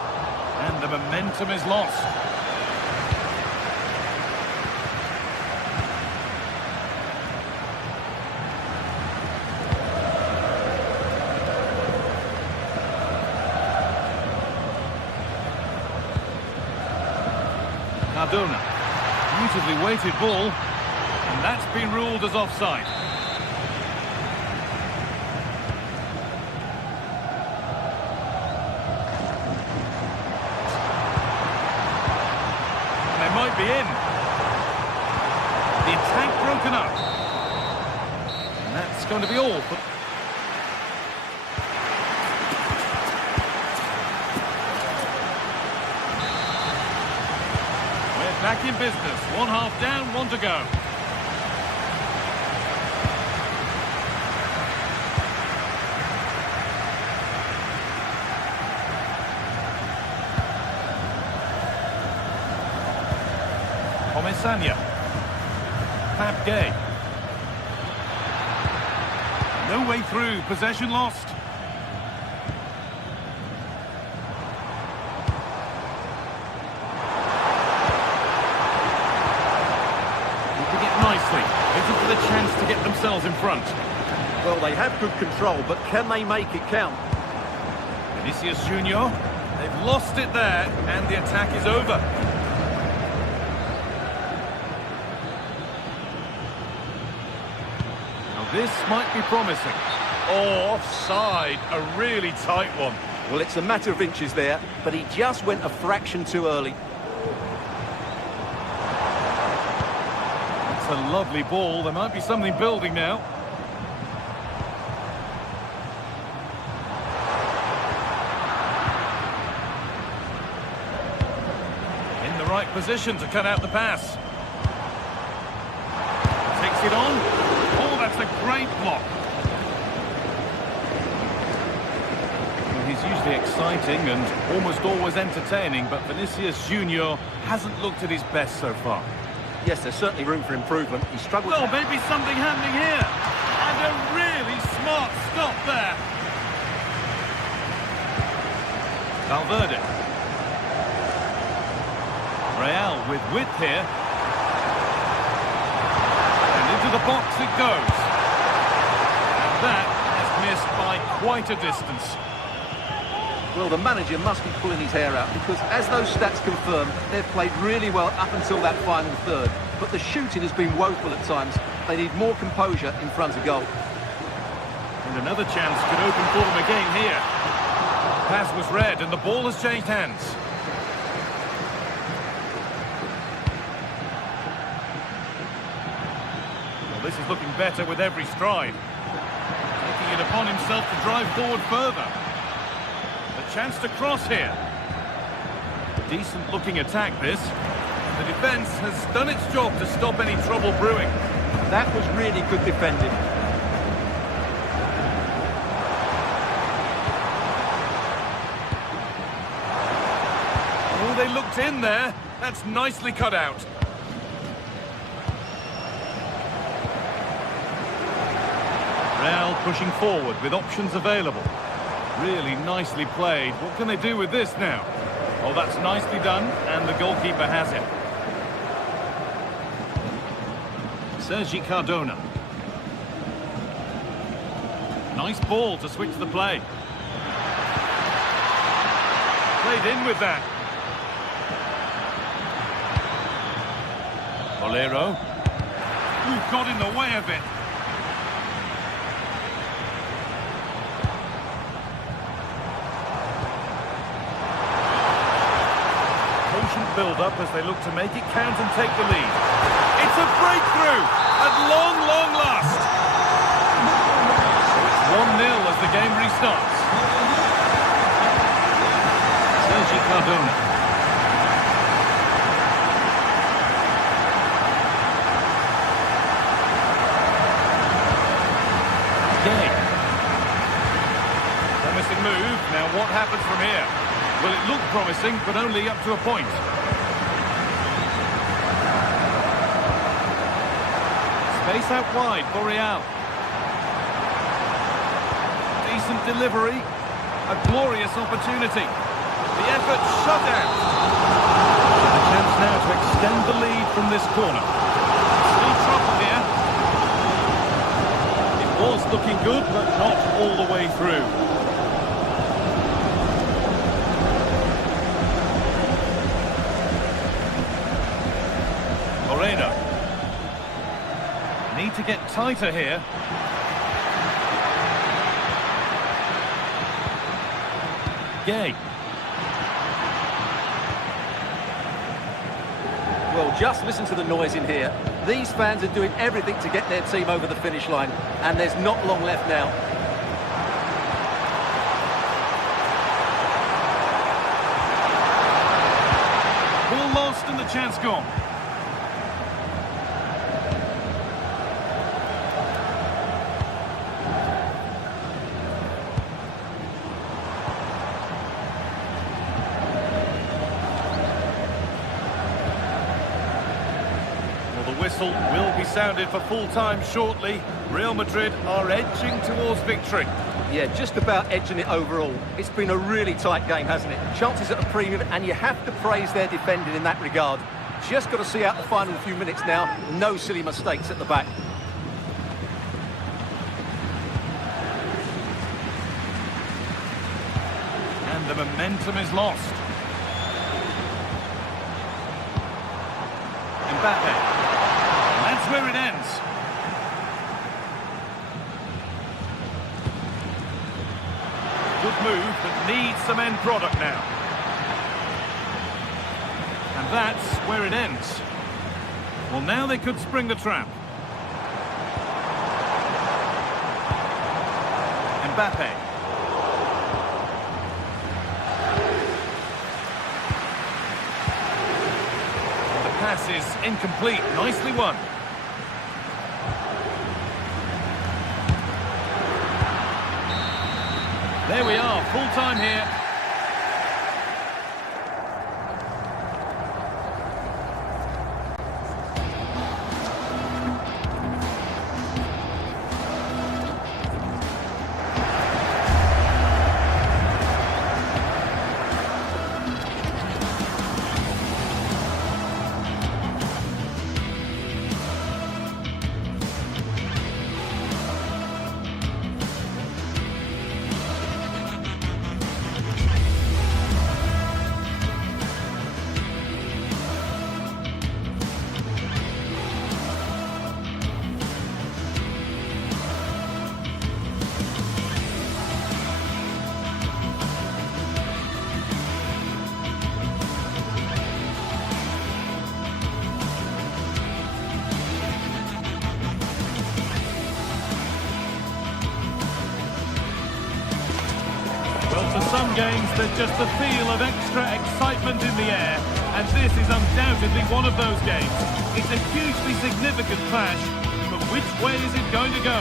and the momentum is lost. Cardona, beautifully weighted ball, and that's been ruled as offside. Might be in. The attack broken up. And that's going to be all. Back in business. One half down, one to go. Comesaña. Fab Gay. No way through. Possession lost. Nicely, waiting for the chance to get themselves in front. Well, they have good control, but can they make it count? Vinicius Junior, they've lost it there, and the attack is over. Now this might be promising. Oh, offside, a really tight one. Well, it's a matter of inches there, but he just went a fraction too early. A lovely ball. There might be something building now. In the right position to cut out the pass. Takes it on. Oh, that's a great block. Well, he's usually exciting and almost always entertaining, but Vinicius Junior hasn't looked at his best so far. Yes, there's certainly room for improvement. He struggled. Well, maybe something happening here. And a really smart stop there. Valverde. Real with width here. And into the box it goes. And that is missed by quite a distance. Well, the manager must be pulling his hair out because, as those stats confirm, they've played really well up until that final third. But the shooting has been woeful at times. They need more composure in front of goal. And another chance could open for them again here. Pass was read and the ball has changed hands. Well, this is looking better with every stride. Taking it upon himself to drive forward further. Chance to cross here. Decent looking attack this. The defence has done its job to stop any trouble brewing. That was really good defending. Oh, they looked in there. That's nicely cut out. Real pushing forward with options available. Really nicely played. What can they do with this now? Oh, that's nicely done, and the goalkeeper has it. Sergi Cardona. Nice ball to switch the play. Played in with that. Bolero. Ooh, got in the way of it. Build-up as they look to make it count and take the lead. It's a breakthrough at long, long last. It's 1-0 as the game restarts. Sergi Cardona. Gay. Promising move. Now what happens from here? Well, it looked promising, but only up to a point. Space out wide for Real. Decent delivery. A glorious opportunity. The effort shut out. A chance now to extend the lead from this corner. Still trouble here. It was looking good, but not all the way through. Need to get tighter here. Gay. Well, just listen to the noise in here. These fans are doing everything to get their team over the finish line, and there's not long left now. Ball lost and the chance gone. Well, the whistle will be sounded for full time shortly. Real Madrid are edging towards victory. Yeah, just about edging it overall. It's been a really tight game, hasn't it? Chances at a premium, and you have to praise their defending in that regard. Just got to see out the final few minutes now. No silly mistakes at the back. And the momentum is lost. Mbappe. That's where it ends. Good move, but needs some end product now. And that's where it ends. Well, now they could spring the trap. Mbappe. The pass is incomplete. Nicely won. There we are, full time here. For some games, there's just the feel of extra excitement in the air, and this is undoubtedly one of those games. It's a hugely significant clash, but which way is it going to go?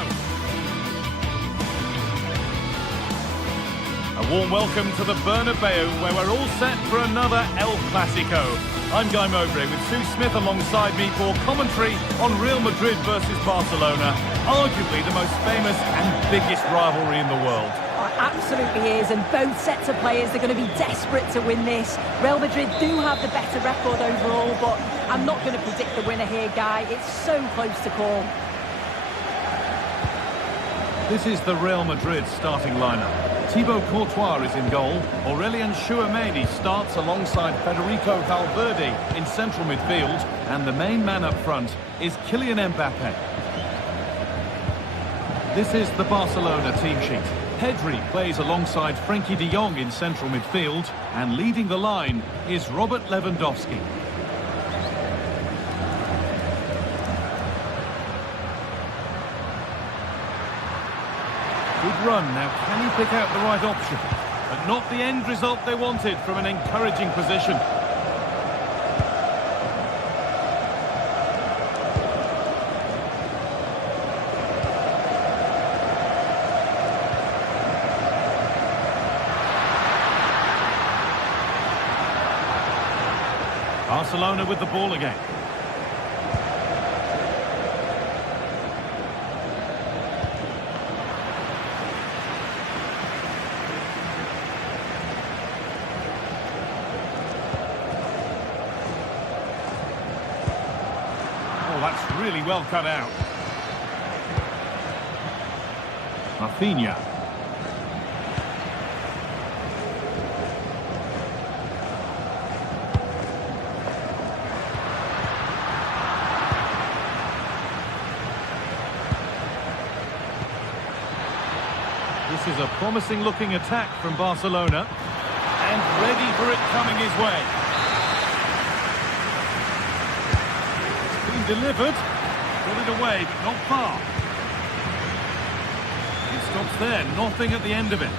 A warm welcome to the Bernabeu, where we're all set for another El Clasico. I'm Guy Mowbray with Sue Smith alongside me for commentary on Real Madrid versus Barcelona, arguably the most famous and biggest rivalry in the world. Absolutely is, and both sets of players are going to be desperate to win this. Real Madrid do have the better record overall, but I'm not going to predict the winner here, Guy. It's so close to call. This is the Real Madrid starting lineup. Thibaut Courtois is in goal. Aurelien Tchouameni starts alongside Federico Valverde in central midfield, and the main man up front is Kylian Mbappe. This is the Barcelona team sheet. Pedri plays alongside Frenkie de Jong in central midfield, and leading the line is Robert Lewandowski. Good run, now can he pick out the right option? But not the end result they wanted from an encouraging position. Barcelona with the ball again. Oh, that's really well cut out. Rafinha. This is a promising-looking attack from Barcelona, and ready for it coming his way. It's been delivered, got it away, but not far. It stops there, nothing at the end of it.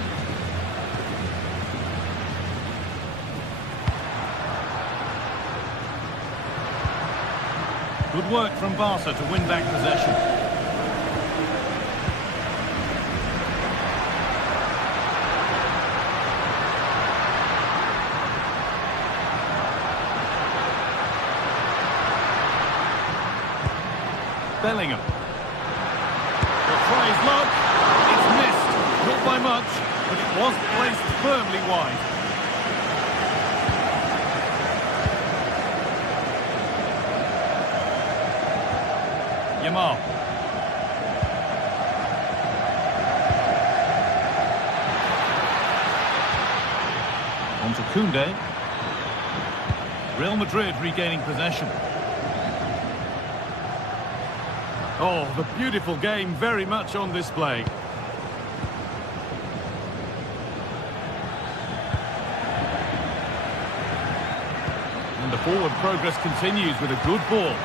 Good work from Barca to win back possession. Bellingham. He'll try his luck. It's missed. Not by much, but it was placed firmly wide. Yamal. On to Koundé. Real Madrid regaining possession. Oh, the beautiful game very much on display. And the forward progress continues with a good ball.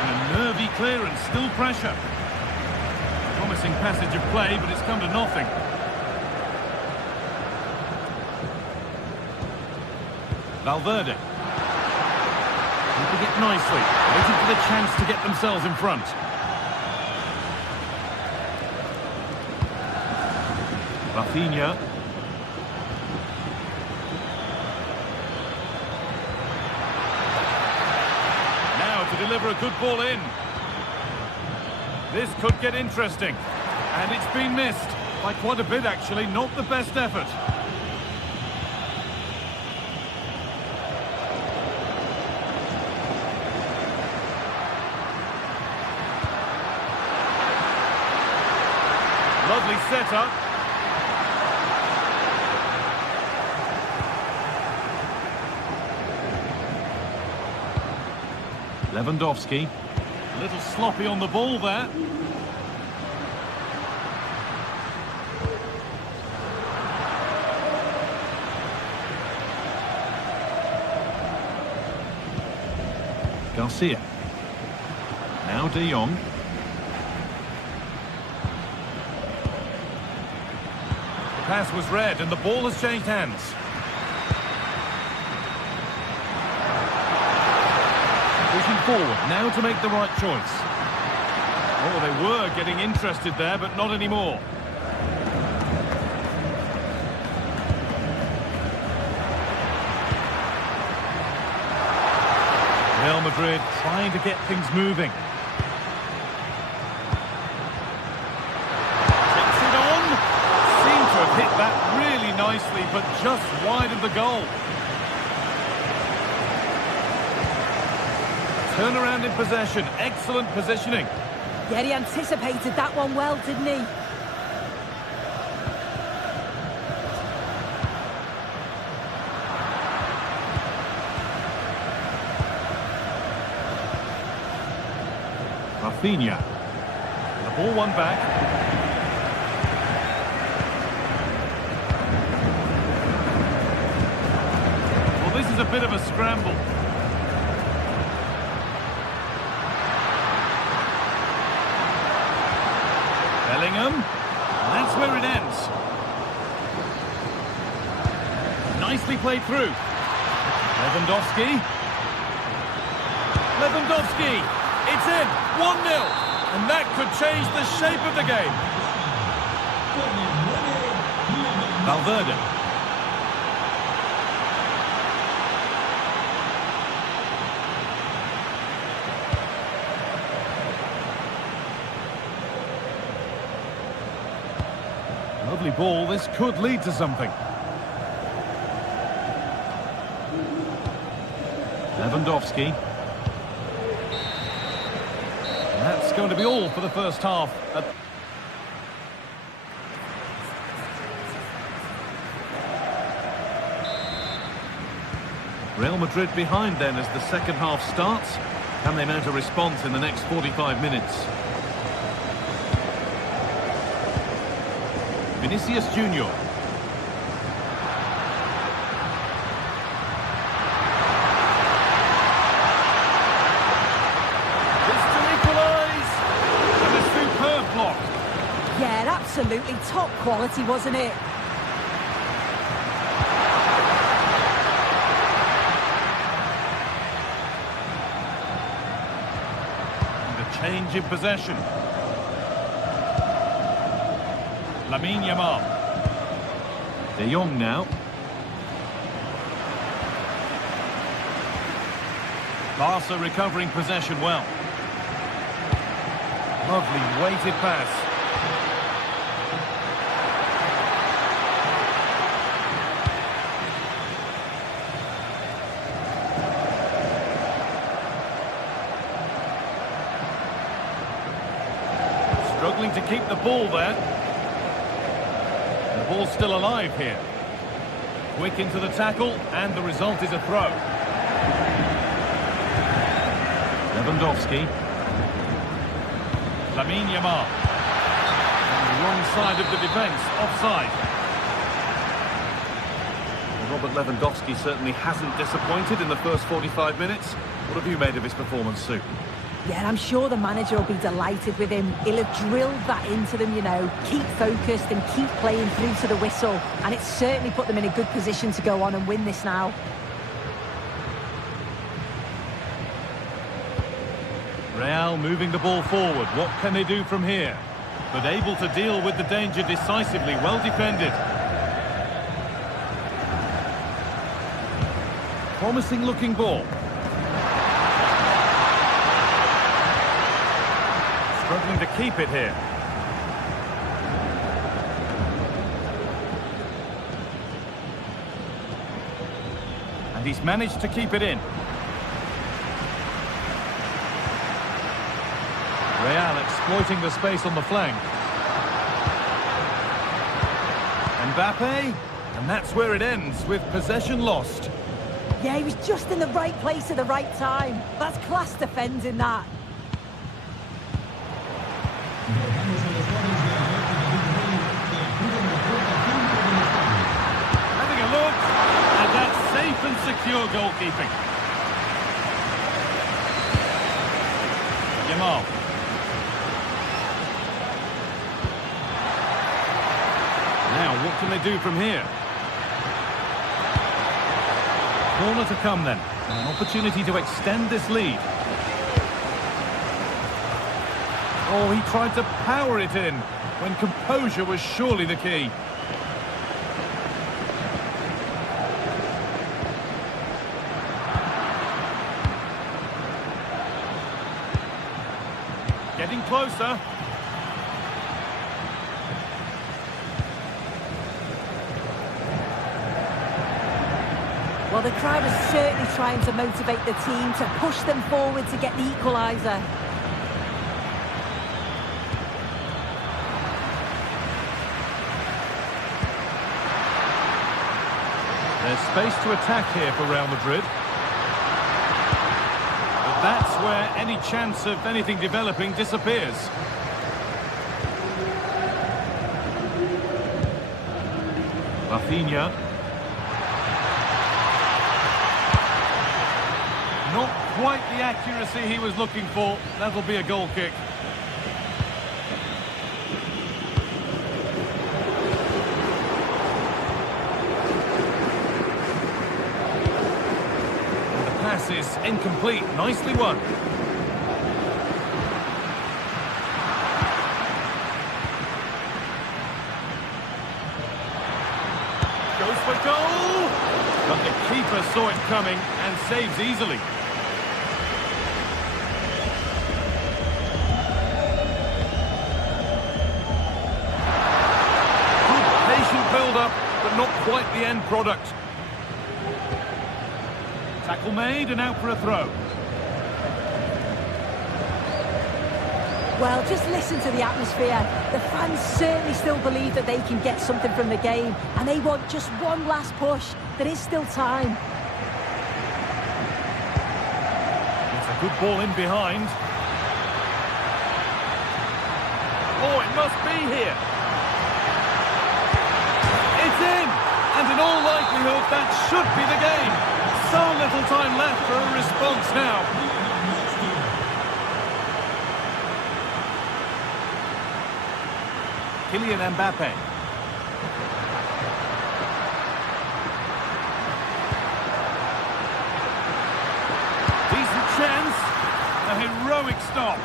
And a nervy clearance, still pressure. Promising passage of play, but it's come to nothing. Valverde. Keeping it nicely, waiting for the chance to get themselves in front. Rafinha. Now to deliver a good ball in. This could get interesting. And it's been missed. By quite a bit, actually. Not the best effort. Lovely setup. Lewandowski. A little sloppy on the ball there. Garcia. Now De Jong. Pass was read and the ball has changed hands. Pushing forward now to make the right choice. Oh, they were getting interested there, but not anymore. Real Madrid trying to get things moving. Hit that really nicely, but just wide of the goal. Turnaround in possession, excellent positioning. Yeah, he anticipated that one well, didn't he? Rafinha. The ball won back. This is a bit of a scramble. Bellingham. And that's where it ends. Nicely played through. Lewandowski. Lewandowski. It's in. 1-0. And that could change the shape of the game. Valverde. Lovely ball, this could lead to something. Lewandowski. And that's going to be all for the first half. Real Madrid behind then as the second half starts. Can they mount a response in the next 45 minutes? Vinicius Junior. This to equalise. And a superb block. Yeah, absolutely top quality, wasn't it? change in possession. Lamine Yamal. De Jong now. Barca recovering possession well. Lovely weighted pass. Struggling to keep the ball there. The ball's still alive here. Quick into the tackle, and the result is a throw. Lewandowski. Lamine Yamal. On the wrong side of the defence, offside. Well, Robert Lewandowski certainly hasn't disappointed in the first 45 minutes. What have you made of his performance, Sue? Yeah, I'm sure the manager will be delighted with him. He'll have drilled that into them, you know. Keep focused and keep playing through to the whistle. And it's certainly put them in a good position to go on and win this now. Real moving the ball forward. What can they do from here? But able to deal with the danger decisively. Well defended. Promising looking ball. Struggling to keep it here. And he's managed to keep it in. Real exploiting the space on the flank. Mbappe, and that's where it ends, with possession lost. Yeah, he was just in the right place at the right time. That's class defending, that. Having a look, and that's safe and secure goalkeeping. Yamal. Now, what can they do from here? Corner to come then. An opportunity to extend this lead. Oh, he tried to power it in when composure was surely the key. Getting closer. Well, the crowd is certainly trying to motivate the team to push them forward to get the equaliser. There's space to attack here for Real Madrid. But that's where any chance of anything developing disappears. Rafinha. Not quite the accuracy he was looking for. That'll be a goal kick. And the pass is incomplete. Nicely won. Goes for goal! But the keeper saw it coming and saves easily. Build-up, but not quite the end product. Tackle made and out for a throw. Well, just listen to the atmosphere. The fans certainly still believe that they can get something from the game, and they want just one last push. There is still time. It's a good ball in behind. Oh, it must be here. It's in! And in all likelihood, that should be the game. So little time left for a response now. Kylian Mbappe. Decent chance. A heroic stop.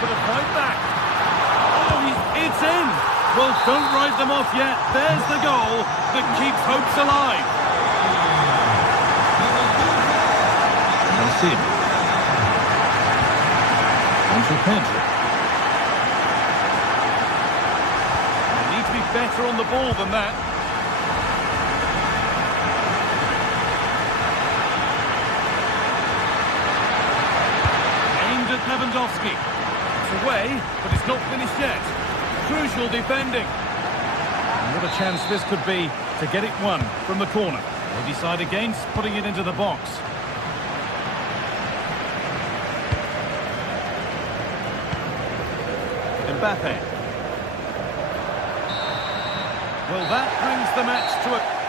for the fight back. Oh, it's in. Well, don't write them off yet. There's the goal that keeps hopes alive. That's in. Onto Pedro. They need to be better on the ball than that. Aimed at Lewandowski. It's away, but it's not finished yet. Crucial defending. And what a chance this could be to get it won from the corner. They decide against putting it into the box. Mbappe. Well, that brings the match to a...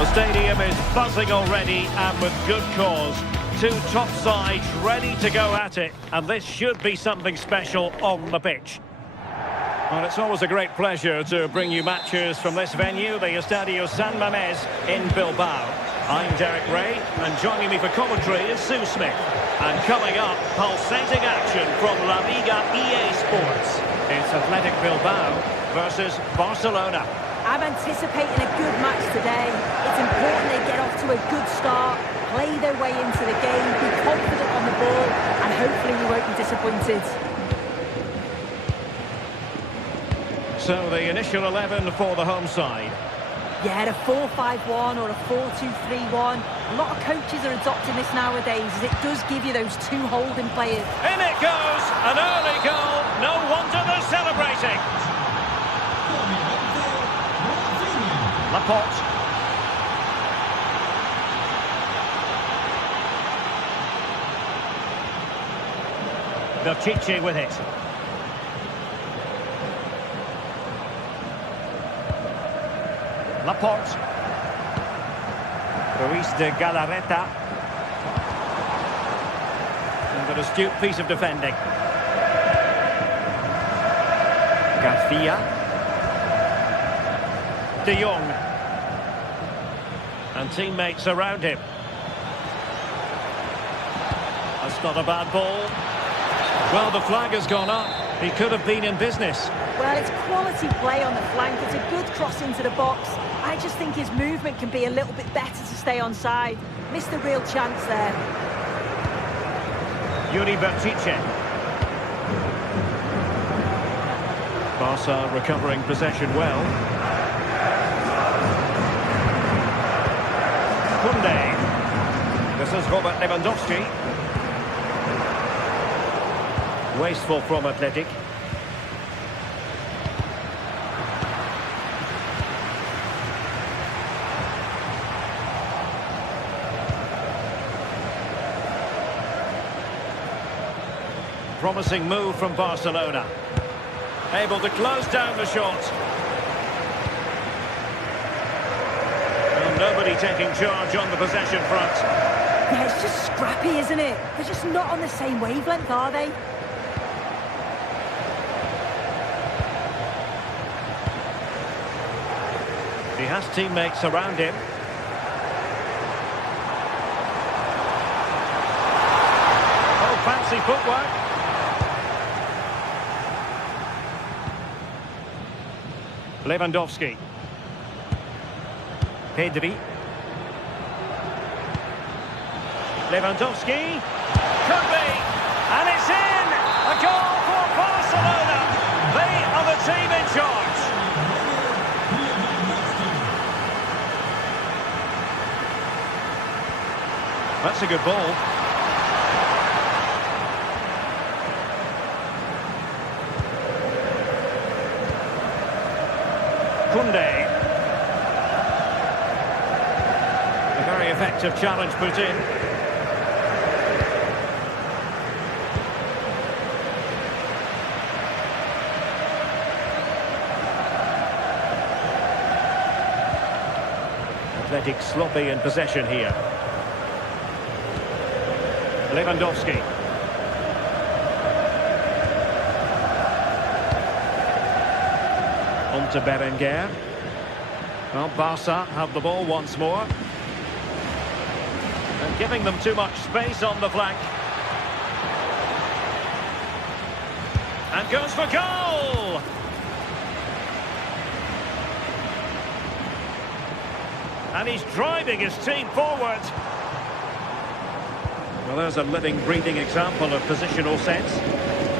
The stadium is buzzing already, and with good cause. Two top sides ready to go at it, and this should be something special on the pitch. Well, it's always a great pleasure to bring you matches from this venue, the Estadio San Mamés in Bilbao. I'm Derek Ray, and joining me for commentary is Sue Smith. And coming up, pulsating action from La Liga EA Sports. It's Athletic Bilbao versus Barcelona. I'm anticipating a good match today. It's important they get off to a good start, play their way into the game, be confident on the ball, and hopefully we won't be disappointed. So the initial 11 for the home side. Yeah, a 4-5-1 or a 4-2-3-1. A lot of coaches are adopting this nowadays, as it does give you those two holding players. In it goes! An early goal! No wonder they're celebrating! Laporte. Berchiche with it. Laporte. Ruiz de Galarreta. And an astute piece of defending. Garcia. De Jong. And teammates around him. That's not a bad ball. Well, the flag has gone up. He could have been in business. Well, it's quality play on the flank. It's a good cross into the box. I just think his movement can be a little bit better to stay onside. Missed a real chance there. Yuri Berchiche. Barca recovering possession well. Koundé. This is Robert Lewandowski. Wasteful from Athletic. Promising move from Barcelona. Able to close down the shot. Well, nobody taking charge on the possession front. Yeah, it's just scrappy, isn't it? They're just not on the same wavelength, are they? He has teammates around him. Oh, fancy footwork. Lewandowski. Pedri. Lewandowski. Could be. And it's in! A goal for Barcelona. They are the team in charge. That's a good ball. Koundé. A very effective challenge put in. Athletic sloppy in possession here. Lewandowski. On to Berenguer. Well, Barca have the ball once more. And giving them too much space on the flank. And goes for goal! And he's driving his team forward. Well, there's a living, breathing example of positional sense.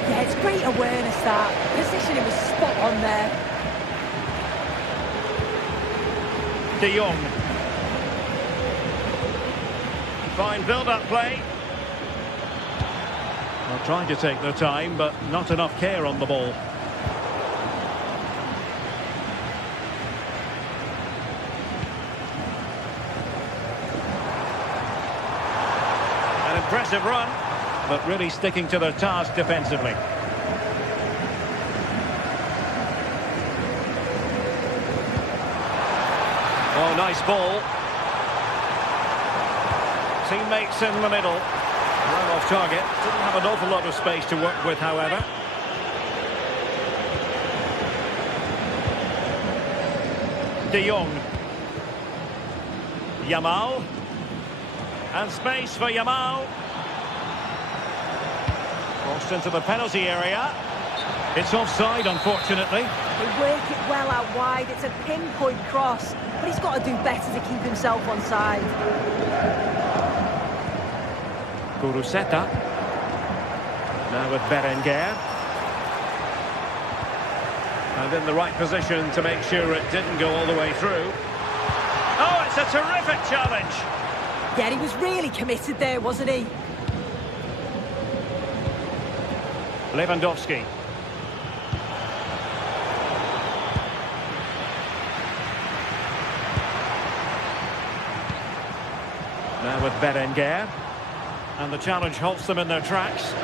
Yeah, it's great awareness, that. Positioning was spot on there. De Jong. Fine build-up play. Well, trying to take their time, but not enough care on the ball. An impressive run, but really sticking to their task defensively. Oh, nice ball. Teammates in the middle. Well off target. Didn't have an awful lot of space to work with, however. De Jong. Yamal. And space for Yamal. Crossed into the penalty area. It's offside, unfortunately. They work it well out wide. It's a pinpoint cross, but he's got to do better to keep himself on side. Kuruseta. Now with Berenguer. And in the right position to make sure it didn't go all the way through. Oh, it's a terrific challenge. Yeah, he was really committed there, wasn't he? Lewandowski. Now with Berenguer. And the challenge halts them in their tracks.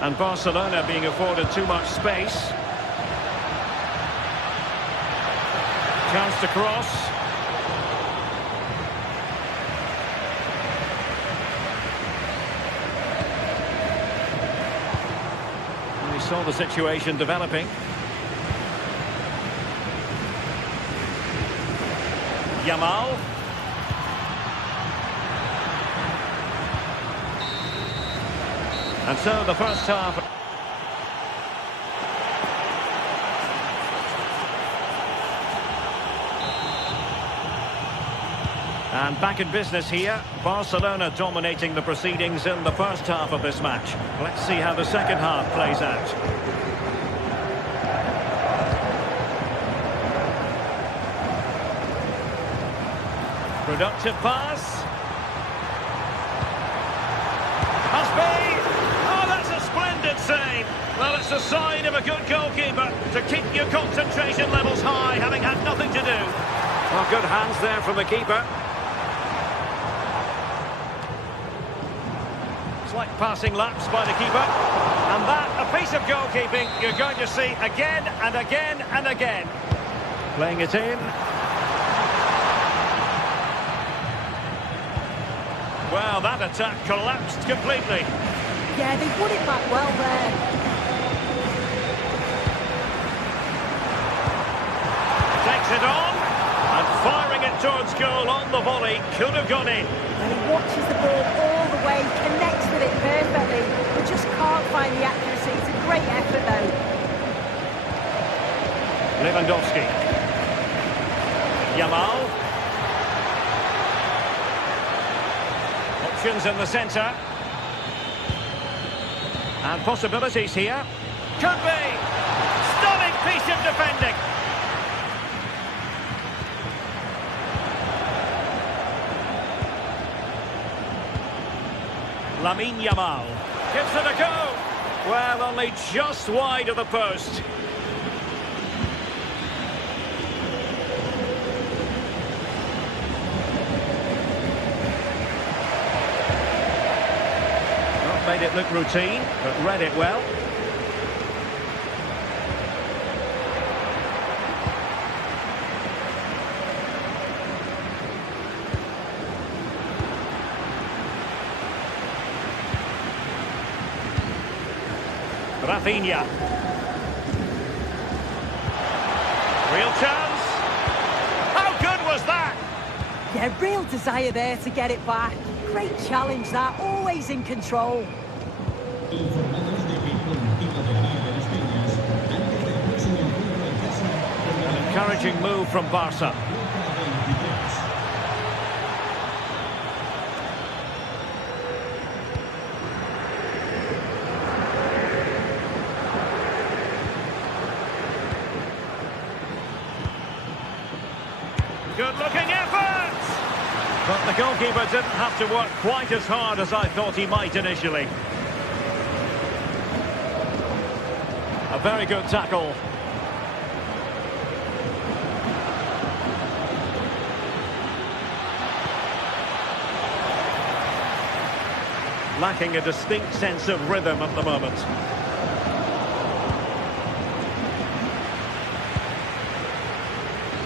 And Barcelona being afforded too much space. Chance to cross. And we saw the situation developing. Yamal. And so the first half. And back in business here. Barcelona dominating the proceedings in the first half of this match. Let's see how the second half plays out. Productive pass. Must be. Oh, that's a splendid save. Well, it's a sign of a good goalkeeper to keep your concentration levels high, having had nothing to do. Well, good hands there from the keeper. It's like passing laps by the keeper. And that, a piece of goalkeeping you're going to see again and again and again. Playing it in. Well, that attack collapsed completely. Yeah, they put it back well there. Takes it on. And firing it towards goal on the volley. Could have gone in. And he watches the ball all the way, connects with it perfectly, but just can't find the accuracy. It's a great effort, though. Lewandowski. Yamal. Options in the centre. And possibilities here. Could be! Stunning piece of defending! Lamine Yamal. Gives it a go! Well, only just wide of the post. Made it look routine, but read it well. Rafinha. Real chance. How good was that? Yeah, real desire there to get it back. Great challenge that, always in control. An encouraging move from Barca. Good-looking effort! But the goalkeeper didn't have to work quite as hard as I thought he might initially. A very good tackle. Lacking a distinct sense of rhythm at the moment.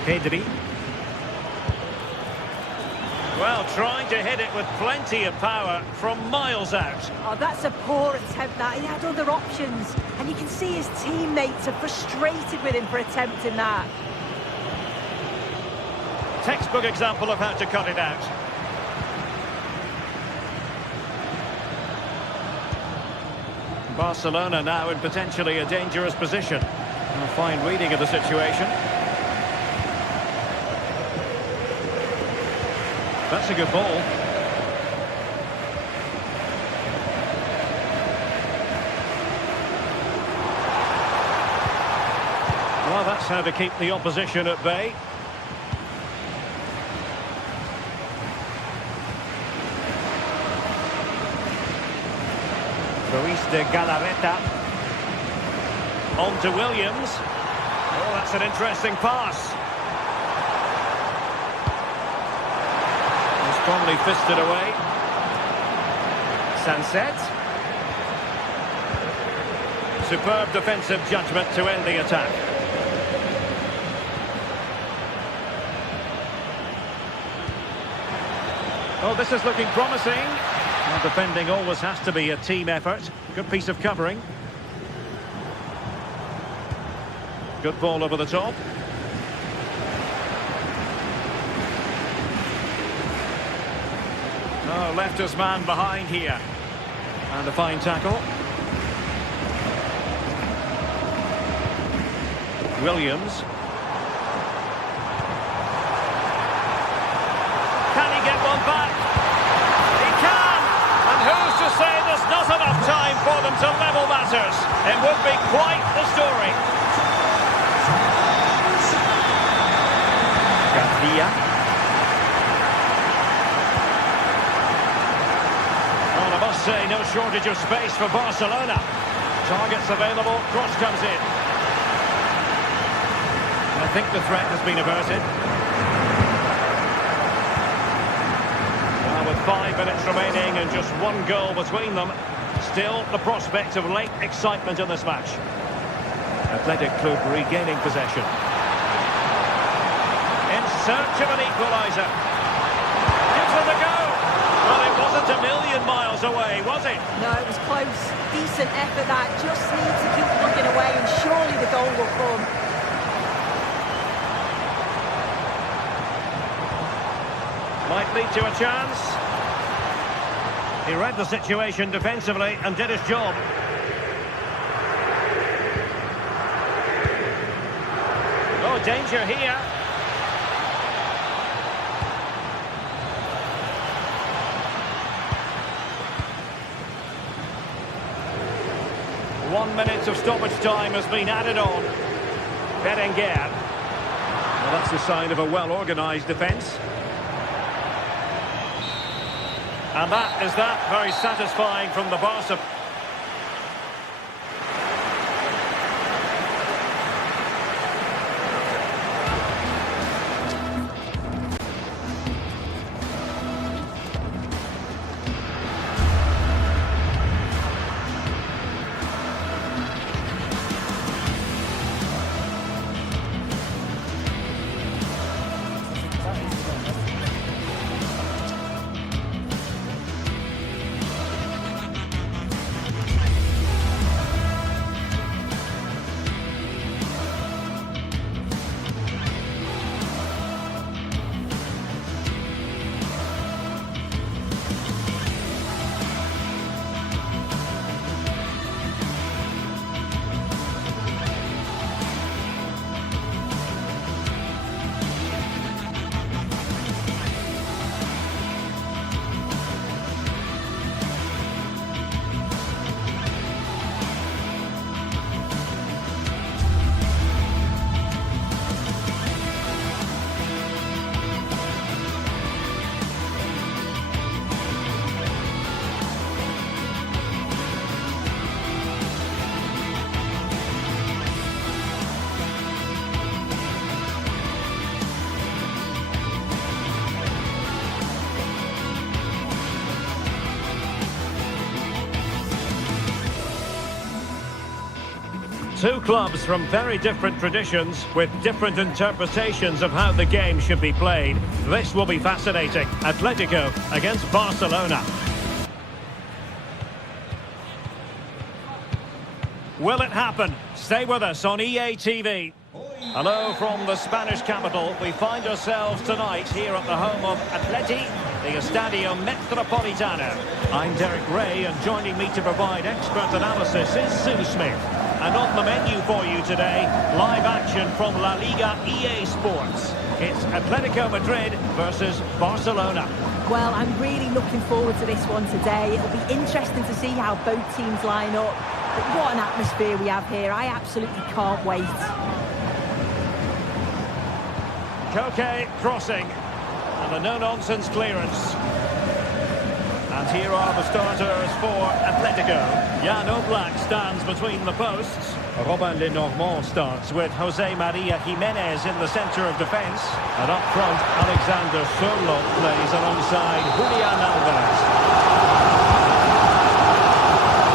Pedri. Well, trying to hit it with plenty of power from miles out. Oh, that's a poor attempt, that. He had other options. And you can see his teammates are frustrated with him for attempting that. Textbook example of how to cut it out. Barcelona now in potentially a dangerous position. A fine reading of the situation. That's a good ball. Well, that's how to keep the opposition at bay. Luis de Galarreta. On to Williams. Oh, that's an interesting pass. Strongly fisted away. Sunset. Superb defensive judgment to end the attack. Oh, this is looking promising. Well, defending always has to be a team effort. Good piece of covering. Good ball over the top. Oh, left his man behind here. And a fine tackle. Williams. Can he get one back? He can! And who's to say there's not enough time for them to level matters? It would be quite the story. Garcia. I must say, no shortage of space for Barcelona. Targets available, cross comes in. I think the threat has been averted. Well, with 5 minutes remaining and just one goal between them. Still the prospect of late excitement in this match. Athletic Club regaining possession. In search of an equaliser. Gives them the go. Well, it wasn't a million miles away, was it? No, it was close. Decent effort that. Just need to keep plugging away and surely the goal will come. Might lead to a chance. He read the situation defensively and did his job. Oh, danger here. One minute of stoppage time has been added on. Berenguer. Well, that's the sign of a well-organised defence. And that is that. Very satisfying from the Barca. Two clubs from very different traditions with different interpretations of how the game should be played. This will be fascinating. Atletico against Barcelona. Will it happen? Stay with us on EA TV. Hello from the Spanish capital. We find ourselves tonight here at the home of Atleti, the Estadio Metropolitano. I'm Derek Ray, and joining me to provide expert analysis is Sue Smith. And on the menu for you today, live action from La Liga EA Sports. It's Atletico Madrid versus Barcelona. Well, I'm really looking forward to this one today. It'll be interesting to see how both teams line up. But what an atmosphere we have here. I absolutely can't wait. Koke crossing. And a no-nonsense clearance. And here are the starters for Atletico. Jan Oblak stands between the posts. Robin Lenormand starts with Jose Maria Jimenez in the centre of defence. And up front, Alexander Sørloth plays alongside Julian Alvarez.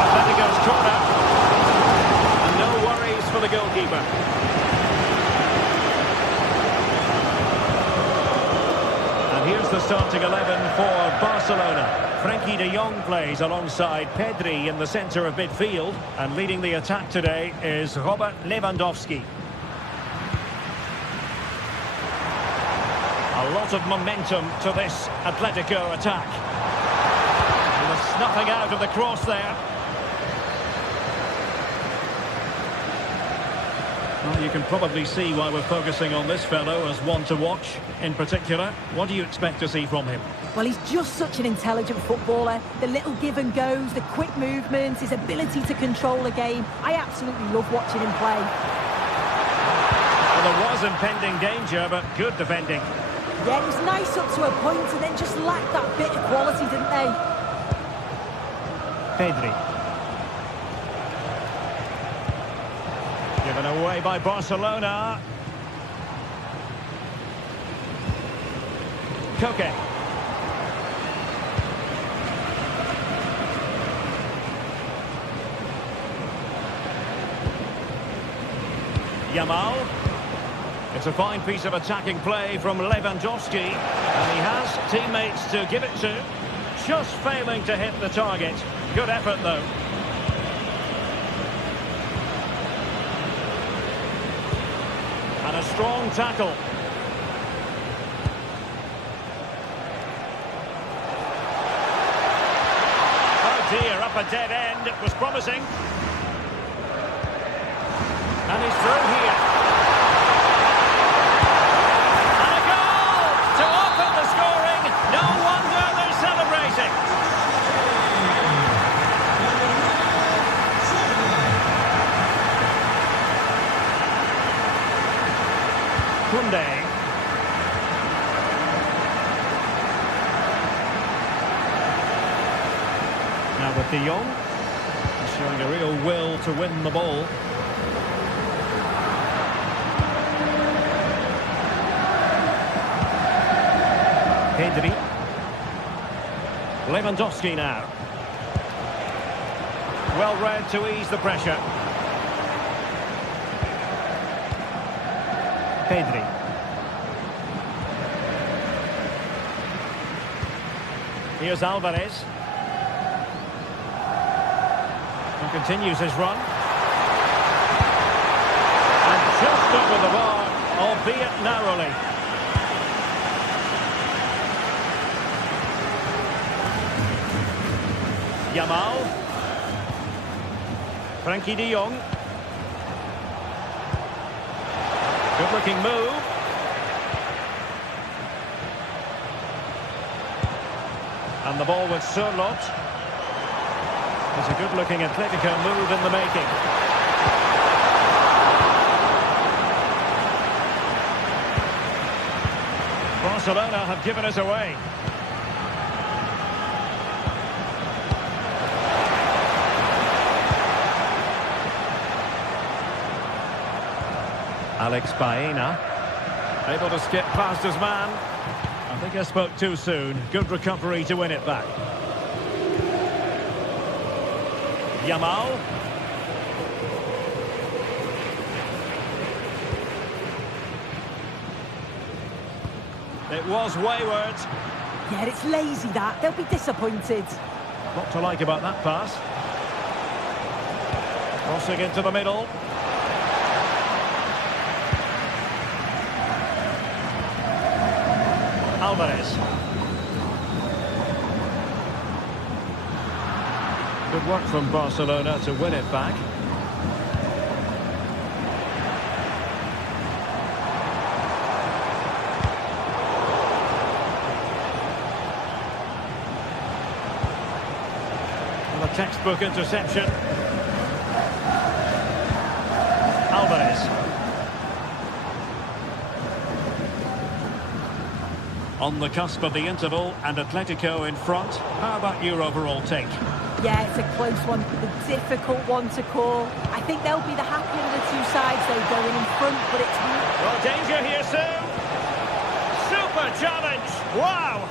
Atletico's corner. And no worries for the goalkeeper. And here's the starting 11 for Barcelona. Frenkie de Jong plays alongside Pedri in the centre of midfield, and leading the attack today is Robert Lewandowski. A lot of momentum to this Atletico attack. And the snuffing out of the cross there. Well, you can probably see why we're focusing on this fellow as one to watch in particular. What do you expect to see from him? Well, he's just such an intelligent footballer. The little give and goes, the quick movements, his ability to control a game. I absolutely love watching him play. Well, there was impending danger, but good defending. Yeah, it was nice up to a point and then just lacked that bit of quality, didn't they? Pedri. Given away by Barcelona. Koke. Yamal. It's a fine piece of attacking play from Lewandowski. And he has teammates to give it to. Just failing to hit the target. Good effort, though. And a strong tackle. Oh dear, up a dead end. It was promising. And he's through here. And a goal to open the scoring. No wonder they're celebrating. Kunde. Now with De Jong, showing a real will to win the ball. Pedri. Lewandowski now. Well read to ease the pressure. Pedri. Here's Alvarez. He continues his run. And just over the bar, albeit narrowly. Yamal. Frankie de Jong. Good-looking move. And the ball with Sørloth. It's a good-looking Atletico move in the making. Barcelona have given us away. Alex Baena, able to skip past his man. I think I spoke too soon. Good recovery to win it back. Yamal. It was wayward. Yeah, it's lazy that. They'll be disappointed. What to like about that pass. Crossing into the middle. Alvarez. Good work from Barcelona to win it back. Well, a textbook interception. Alvarez. On the cusp of the interval and Atletico in front. How about your overall take? Yeah, it's a close one, a difficult one to call. I think they'll be the happier of the two sides, though, going in front, but it's... Well, danger here, Sue. Super challenge. Wow.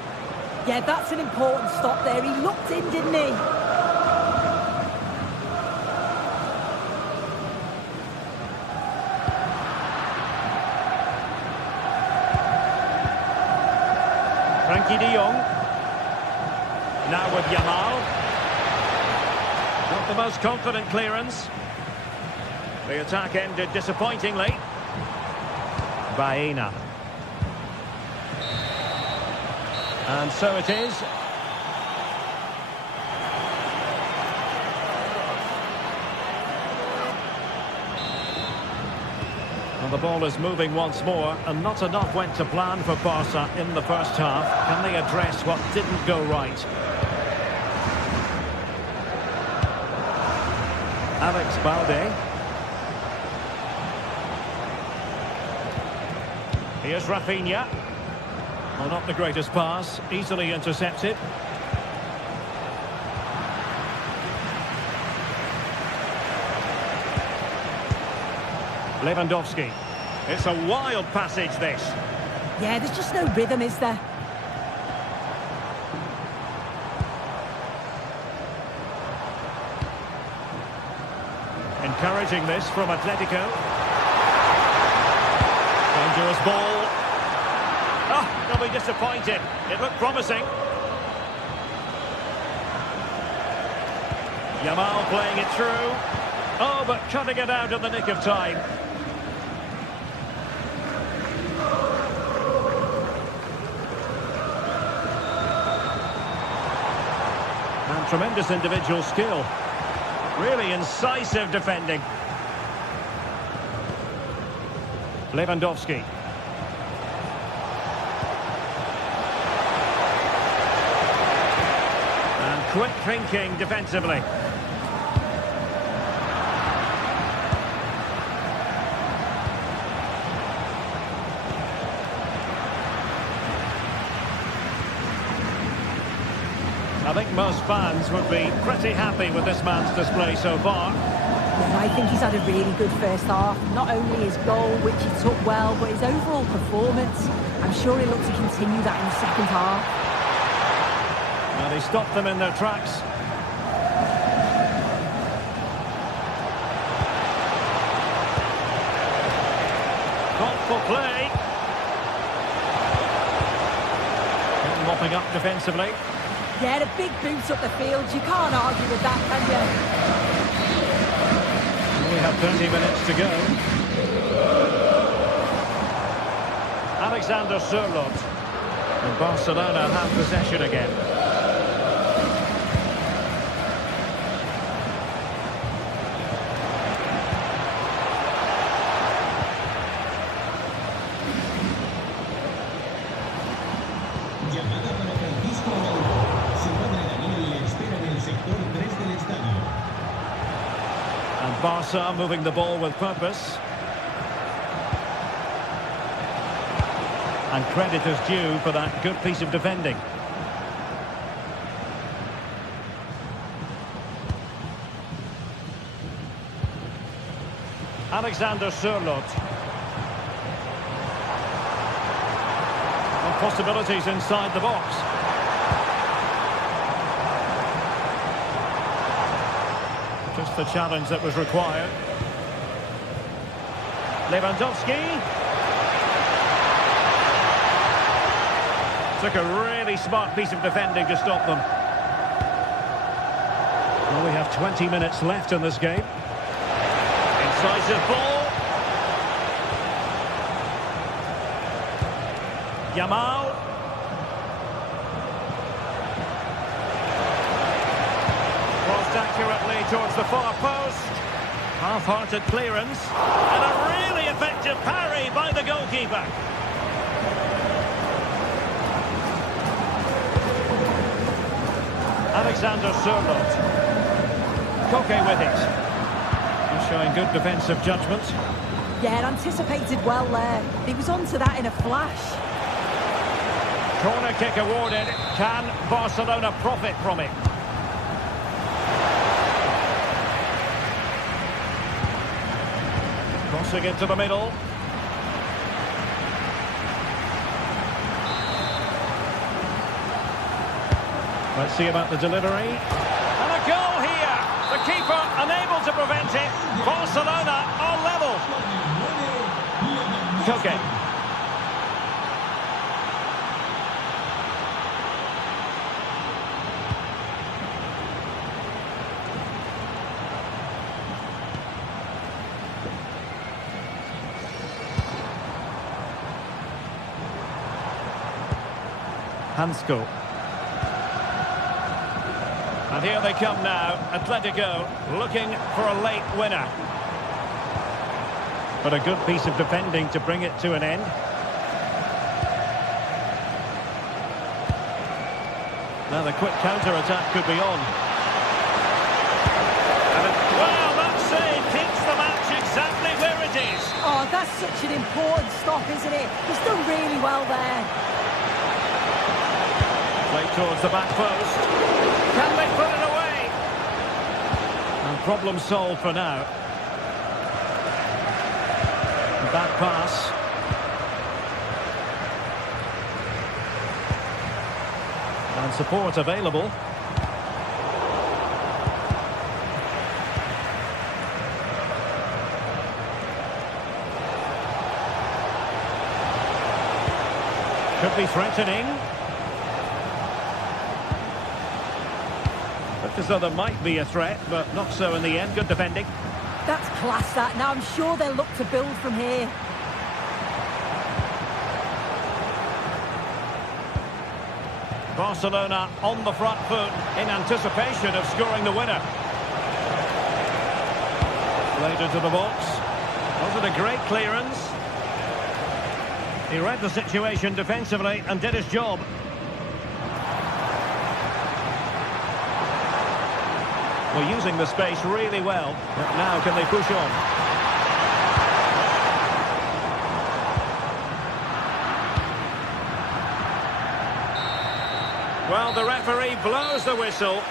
Yeah, that's an important stop there. He looked in, didn't he? Frankie de Jong. Now with Yamal. Not the most confident clearance. The attack ended disappointingly. Baena. And so it is. And the ball is moving once more, and not enough went to plan for Barca in the first half. Can they address what didn't go right? Alex Balde. Here's Rafinha. Well, not the greatest pass, easily intercepted. Lewandowski. It's a wild passage, this. Yeah, there's just no rhythm, is there? Encouraging this from Atletico. Dangerous ball. Oh, they'll be disappointed. It looked promising. Yamal playing it through. Oh, but cutting it out in the nick of time. And tremendous individual skill. Really incisive defending. Lewandowski. And quick thinking defensively. I think most fans would be pretty happy with this man's display so far. Yeah, I think he's had a really good first half. Not only his goal, which he took well, but his overall performance. I'm sure he'll look to continue that in the second half. And he stopped them in their tracks. Thoughtful play. Mopping up defensively. Yeah, a big boot up the field. You can't argue with that, can you? We have 30 minutes to go. Alexander Sørloth. And Barcelona have possession again. And Barca moving the ball with purpose. And credit is due for that good piece of defending. Alexander Sørloth. And possibilities inside the box. Just the challenge that was required. Lewandowski. Took a really smart piece of defending to stop them. Well, we have 20 minutes left in this game. Incisive ball. Yamal. Crossed accurately towards the far post. Half-hearted clearance. And a really effective parry by the goalkeeper. Alexander Sørloth. Koke with it. He's showing good defensive judgment. Yeah, anticipated well there. He was onto that in a flash. Corner kick awarded. Can Barcelona profit from it? Crossing into the middle. Let's see about the delivery. And a goal here. The keeper unable to prevent it. Barcelona are level. Koke. Hansko. And here they come now, Atletico looking for a late winner. But a good piece of defending to bring it to an end. Now the quick counter-attack could be on. Well, that save keeps the match exactly where it is. Oh, that's such an important stop, isn't it? He's done really well there. Play towards the back post. Can they put it away? And problem solved for now. Bad pass. And support available. Could be threatening. Looked as though there might be a threat, but not so in the end. Good defending. That's class, that. Now, I'm sure they'll look to build from here. Barcelona on the front foot in anticipation of scoring the winner. Played into the box. Wasn't a great clearance. He read the situation defensively and did his job. Well, using the space really well. But now can they push on? Well, the referee blows the whistle.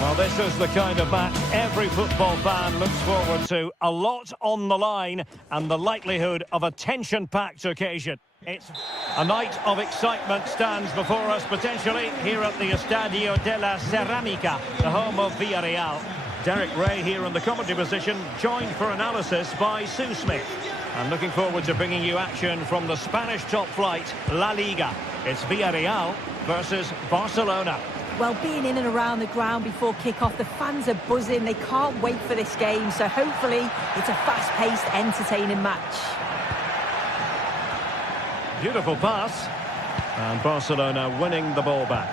Well, this is the kind of match every football fan looks forward to. A lot on the line and the likelihood of a tension-packed occasion. It's a night of excitement stands before us potentially here at the Estadio de la Ceramica, the home of Villarreal. Derek Ray here in the commentary position, joined for analysis by Sue Smith. And looking forward to bringing you action from the Spanish top flight, La Liga. It's Villarreal versus Barcelona. Well, being in and around the ground before kick-off, the fans are buzzing. They can't wait for this game, so hopefully it's a fast-paced, entertaining match. Beautiful pass. And Barcelona winning the ball back.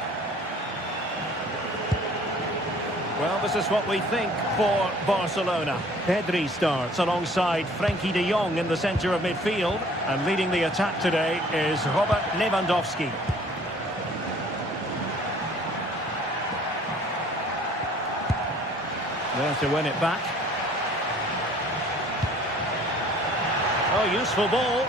Well, this is what we think for Barcelona. Pedri starts alongside Frenkie de Jong in the centre of midfield. And leading the attack today is Robert Lewandowski. There to win it back. Oh, useful ball.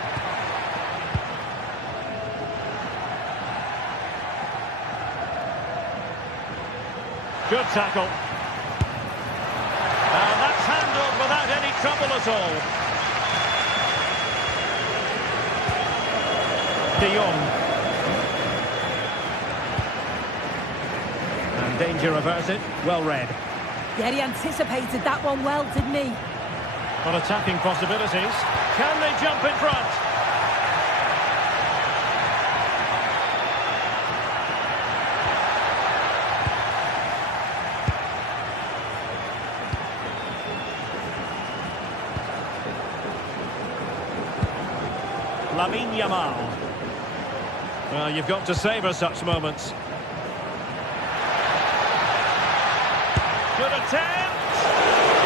Good tackle. And that's handled without any trouble at all. De Jong. And danger averted. Well read. Yeah, he anticipated that one well, didn't he? Well, attacking possibilities. Can they jump in front? Lamine Yamal. Well, you've got to savour such moments. Good attempt!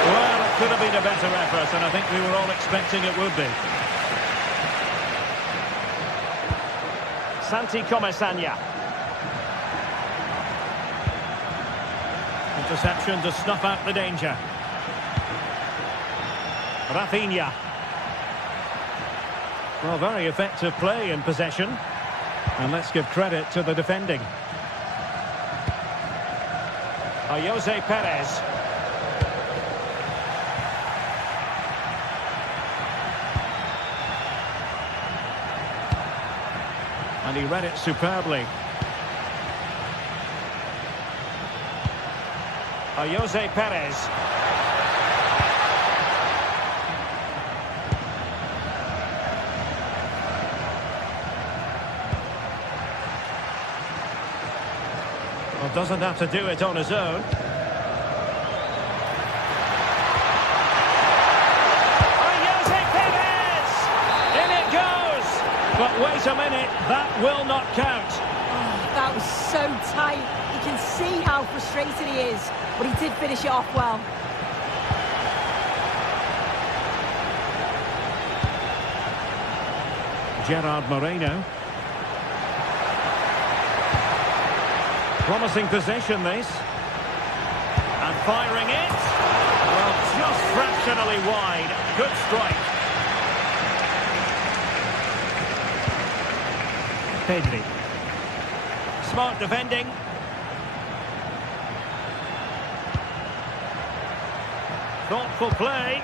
Well, it could have been a better effort, and I think we were all expecting it would be. Santi Comesaña. Interception to snuff out the danger. Rafinha. Well, very effective play in possession. And let's give credit to the defending. Jose Perez. And he read it superbly. Jose Perez. Well, doesn't have to do it on his own. Jose Perez! In it goes! But wait a minute, that will not count. Oh, that was so tight. You can see how frustrated he is, but he did finish it off well. Gerard Moreno. Promising possession, this. And firing it. Well, just fractionally wide. Good strike. Pedri. Smart defending. Thoughtful play.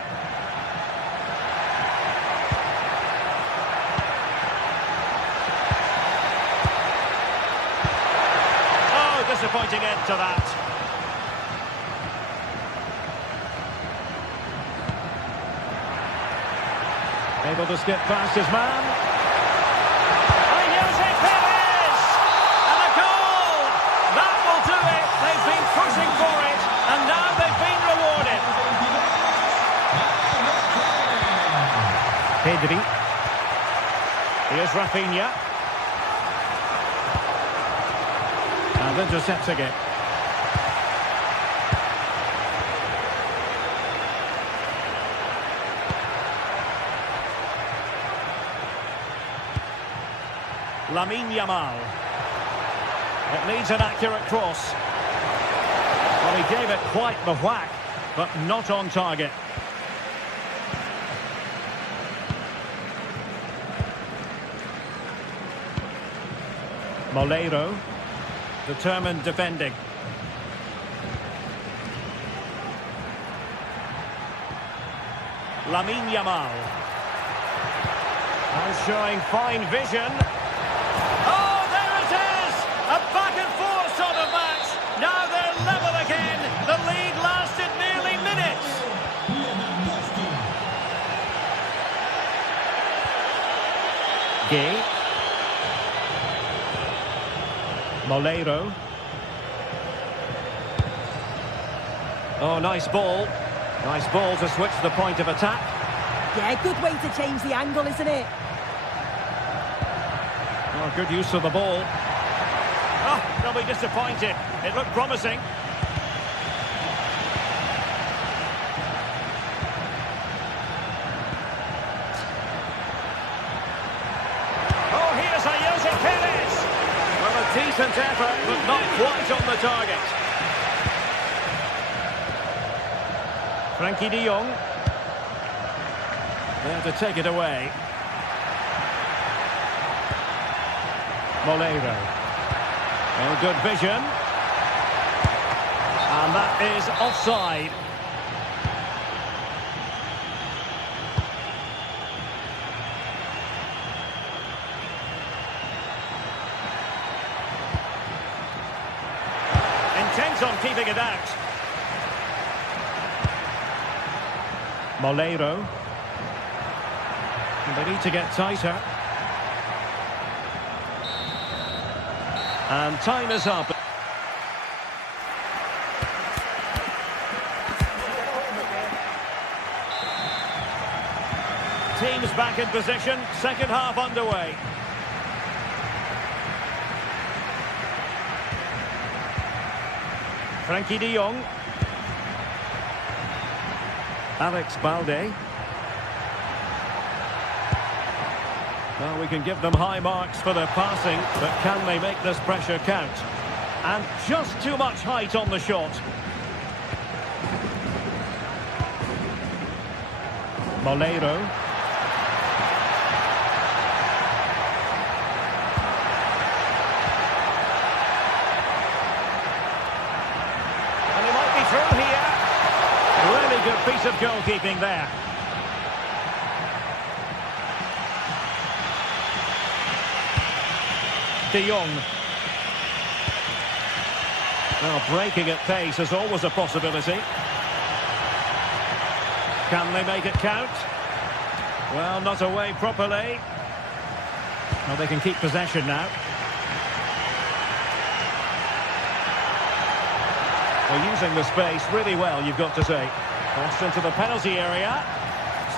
Disappointing end to that. Able to skip past his man. Jose Perez! And a goal! That will do it. They've been pushing for it, and now they've been rewarded. Pedri. Here's Rafinha. And intercepting it. Lamine Yamal. It needs an accurate cross. Well, he gave it quite the whack, but not on target. Molero. Determined defending. Lamine Yamal. Now showing fine vision. Oh, there it is! A back and forth sort of match. Now they're level again. The lead lasted nearly minutes. Gay. Molero. Oh, nice ball. Nice ball to switch the point of attack. Yeah, good way to change the angle, isn't it? Oh, good use of the ball. Oh, they'll be disappointed. It looked promising. Oh, here's Jose Perez. Well, a decent effort, but not quite on the target. Frankie de Jong. There to take it away. Molero. Oh, good vision. And that is offside. Intent on keeping it out. Molero. And they need to get tighter. And time is up. Teams back in position. Second half underway. Frankie de Jong. Alex Balde. Well, we can give them high marks for their passing, but can they make this pressure count? And just too much height on the shot. Molero. And goalkeeping there. De Jong. Well, breaking at pace is always a possibility. Can they make it count? Well, not away properly. Well, they can keep possession now. They're using the space really well, you've got to say. Crossed into the penalty area.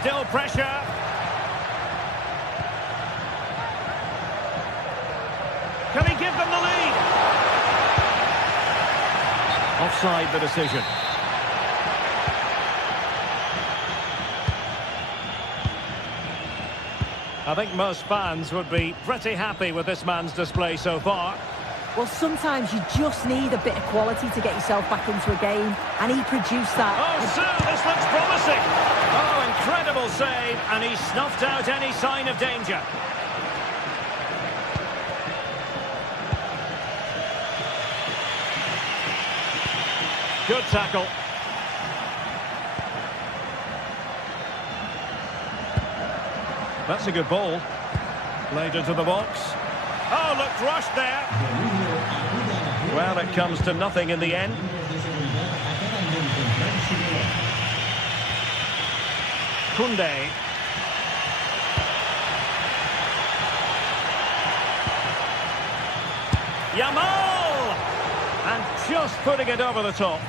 Still pressure. Can he give them the lead? Offside the decision. I think most fans would be pretty happy with this man's display so far. Well, sometimes you just need a bit of quality to get yourself back into a game, and he produced that. Oh, Sue, this looks promising. Oh, incredible save, and he snuffed out any sign of danger. Good tackle. That's a good ball. Played into the box. Oh, looked rushed there. Well, it comes to nothing in the end. Koundé. Yamal! And just putting it over the top.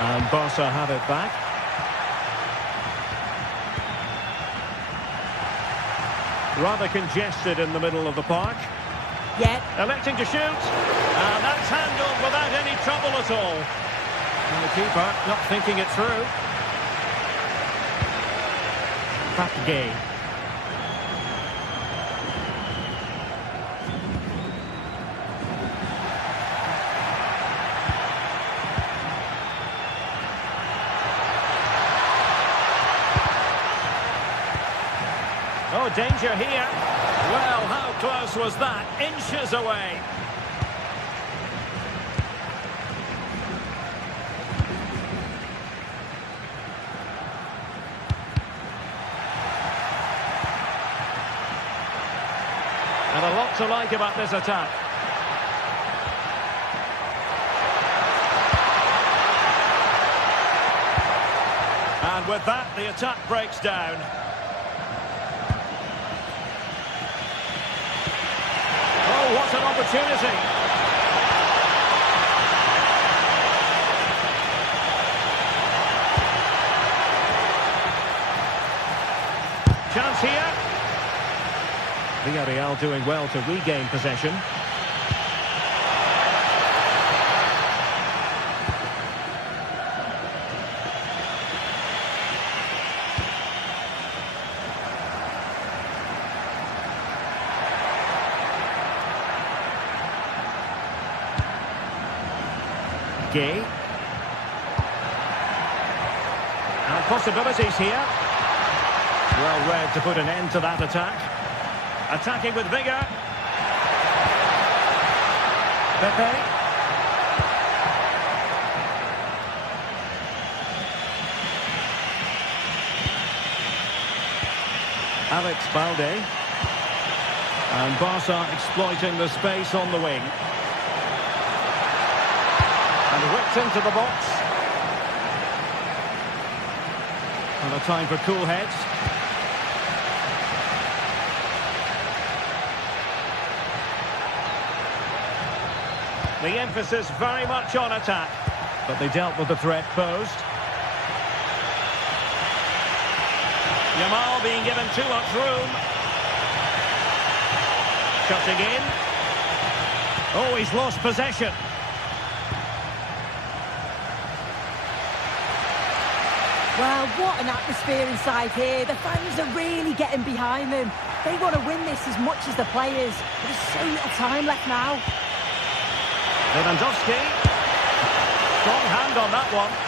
And Barca have it back. Rather congested in the middle of the park. Yeah. Electing to shoot. And that's handled without any trouble at all. And the keeper not thinking it through. Gay. Oh, danger here. Well, how close was that? Inches away. And a lot to like about this attack. And with that, the attack breaks down. Oh, what an opportunity. Chance here. Villarreal doing well to regain possession. Gay. And possibilities here. Well read to put an end to that attack. Attacking with vigour. Pepe. Alex Balde. And Barca exploiting the space on the wing. And whipped into the box. And a time for cool heads. The emphasis very much on attack, but they dealt with the threat posed. Yamal being given too much room. Cutting in. Oh, he's lost possession. Well, what an atmosphere inside here. The fans are really getting behind them. They want to win this as much as the players. There's so little time left now. Lewandowski. Strong hand on that one.